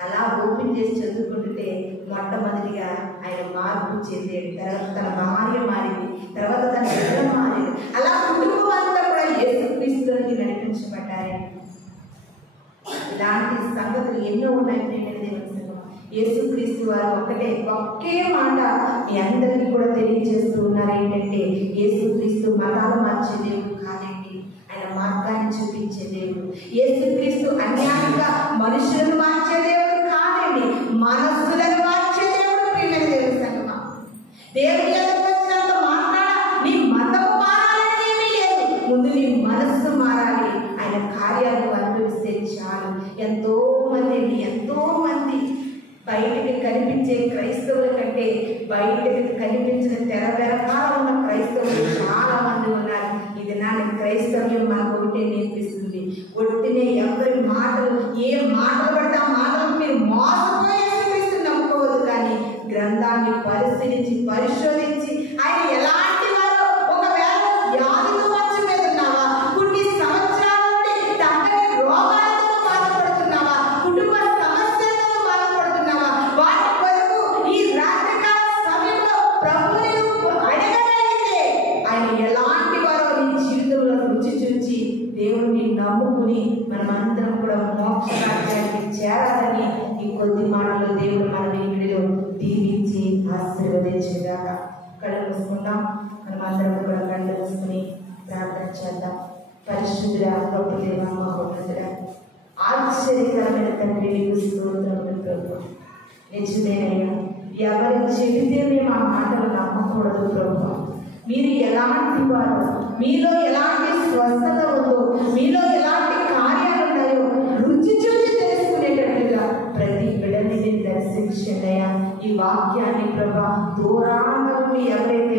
అలా ఓపెన్ చేసి చదువుకుంటుంటే మొట్టమొదటిగా ఆయన మార్పు చెందాడు. తర్వాత తన భార్య మారింది, తర్వాత తన పిల్లలు మారింది. అలా కుటుంబం అంతా కూడా యేసుక్రీస్తులోకి నడిపించబడ్డారు. ఇలాంటి సంగతులు ఎన్నో ఉన్నాయి. యేసుక్రీస్తు వారు ఒకే మాట మీ అందరికీ కూడా తెలియజేస్తూ ఉన్నారు. ఏంటంటే యేసుక్రీస్తు మతాలు మార్చే దేవుడు కాదండి, ఆయన మార్గాన్ని చూపించే దేవుడు. యేసుక్రీస్తు అన్యాయంగా మనుషులను మార్చే దేవుడు కాదండి, మనస్సులను మార్చే దేవుడు. పిల్లలు తెలుసమ్మా, దేవుడి వచ్చినంత మాట్లాడ నీ మతము మారాలని ఏమీ లేదు, ముందు నీ మనస్సు మారాలి. ఆయన కార్యాలు అనుభవిస్తే చాలు. ఎంతో మంది బయటికి కనిపించే క్రైస్తవుల కంటే బయటికి కనిపించిన తెర వెనకాల ఉన్న క్రైస్తవులు చాలా మంది ఉన్నారు. ఇది నా క్రైస్తవ్యం మనకు ఒకటే నేర్పిస్తుంది. ఒట్టినే ఎవరి మాటలు ఏ మాటలు పడితే ఆ మాటలు మీరు మోసపోయేసి నమ్ముకోవద్దు, కానీ గ్రంథాన్ని పరిశోధించి ఆయన ఎలాంటి వారో, ఒకవేళ వ్యాధితో మంచం మీద ఉన్నావా, కొన్ని సంవత్సరాల నుండి తగ్గని రోగాలతో బాధపడుతున్నావా, కుటుంబ సమస్యలతో బాధపడుతున్నావా, వాటి కొరకు ఈ రాత్రికాల సమయంలో ప్రభువుని అడగగలిగితే ఆయన ఎలాంటి వారో నీ జీవితంలో రుచి చూచి దేవుడిని నమ్ముకుని మనమందరం కూడా మోక్ష రాజ్యానికి చేరాలని ఈ కొద్ది మాటలో దేవుడు మన వీడిలో దీవించి ఆశీర్వదించేదాక. కళ్ళు మూసుకుందాం. మనమందరం కూడా కళ్ళు మూసుకుని ప్రార్థన చేద్దాం. పరిశుద్ధుడా, గొప్ప దేవా, మహోన్నతుడా, ఆశ్చర్యకరమైన తండ్రి, నీకు స్తోత్రములు ప్రభు. నిజమేనయ్యా, ఎవరు చెబితే మేము ఆ మాటలు నమ్మకూడదు ప్రభు. మీరు ఎలాంటి వారు, మీలో ఎలాంటి స్వస్థత ఉందో, మీలో ఎలాంటి కార్యాలు ఉన్నాయో రుచి చూసి తెలుసుకునేటట్లుగా ప్రతి బిడ్డని దర్శించండియా. ఈ వాక్యాన్ని ప్రభా దూరాన నుండి ఎవరైతే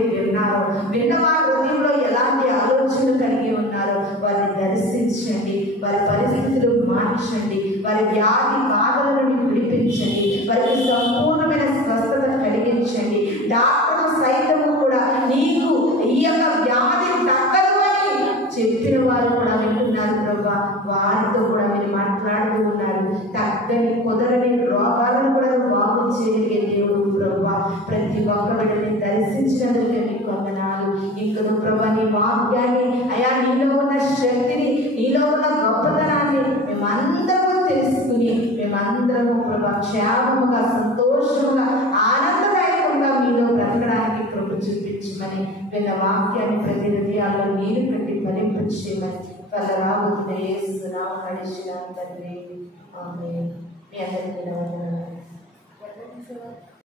విన్నవారు హృదయంలో ఎలాంటి ఆలోచనలు కలిగి ఉన్నారో వారిని దర్శించండి, వారి పరిస్థితులు మార్చండి, వారి వ్యాధి బాధల నుండి విడిపించండి, వారికి సంపూర్ణమైన స్వస్థత కలిగించండి. డాక్టర్లు సైతము కూడా నీకు ఈ యొక్క వ్యాధి తగ్గదు అని చెప్పిన వారు కూడా వింటున్నారు ప్రభా. వారితో కూడా మీరు మాట్లాడుతూ ఉన్నారు. తగ్గని కుదరని రోగాలను కూడా బాగు చేయగలిగే దేవుడు ప్రభా. ప్రతి ఒక్క బిడ్డని దర్శించినందుకే మీకు వందనాలు. ఇంకను ప్రభా నీ వాక్యాన్ని, అయా నీలో ఉన్న శక్తిని, నీలో ఉన్న గొప్పతనాన్ని మేమందరము తెలుసుకుని మేమందరము ప్రభా క్షేమముగా, సంతోషముగా, ఆనందదాయకంగా మీలో బ్రతకడానికి కృప చూపించమని, విన్న వాక్యాన్ని ప్రతి హృదయాల్లో నీరు పెట్టి ఫలింపచేయమని వాళ్ళ రాబోతున్న యేసు నామమున నడిచిన తండ్రి, ఆమేన్. మీ అందరికీ వందనాలు.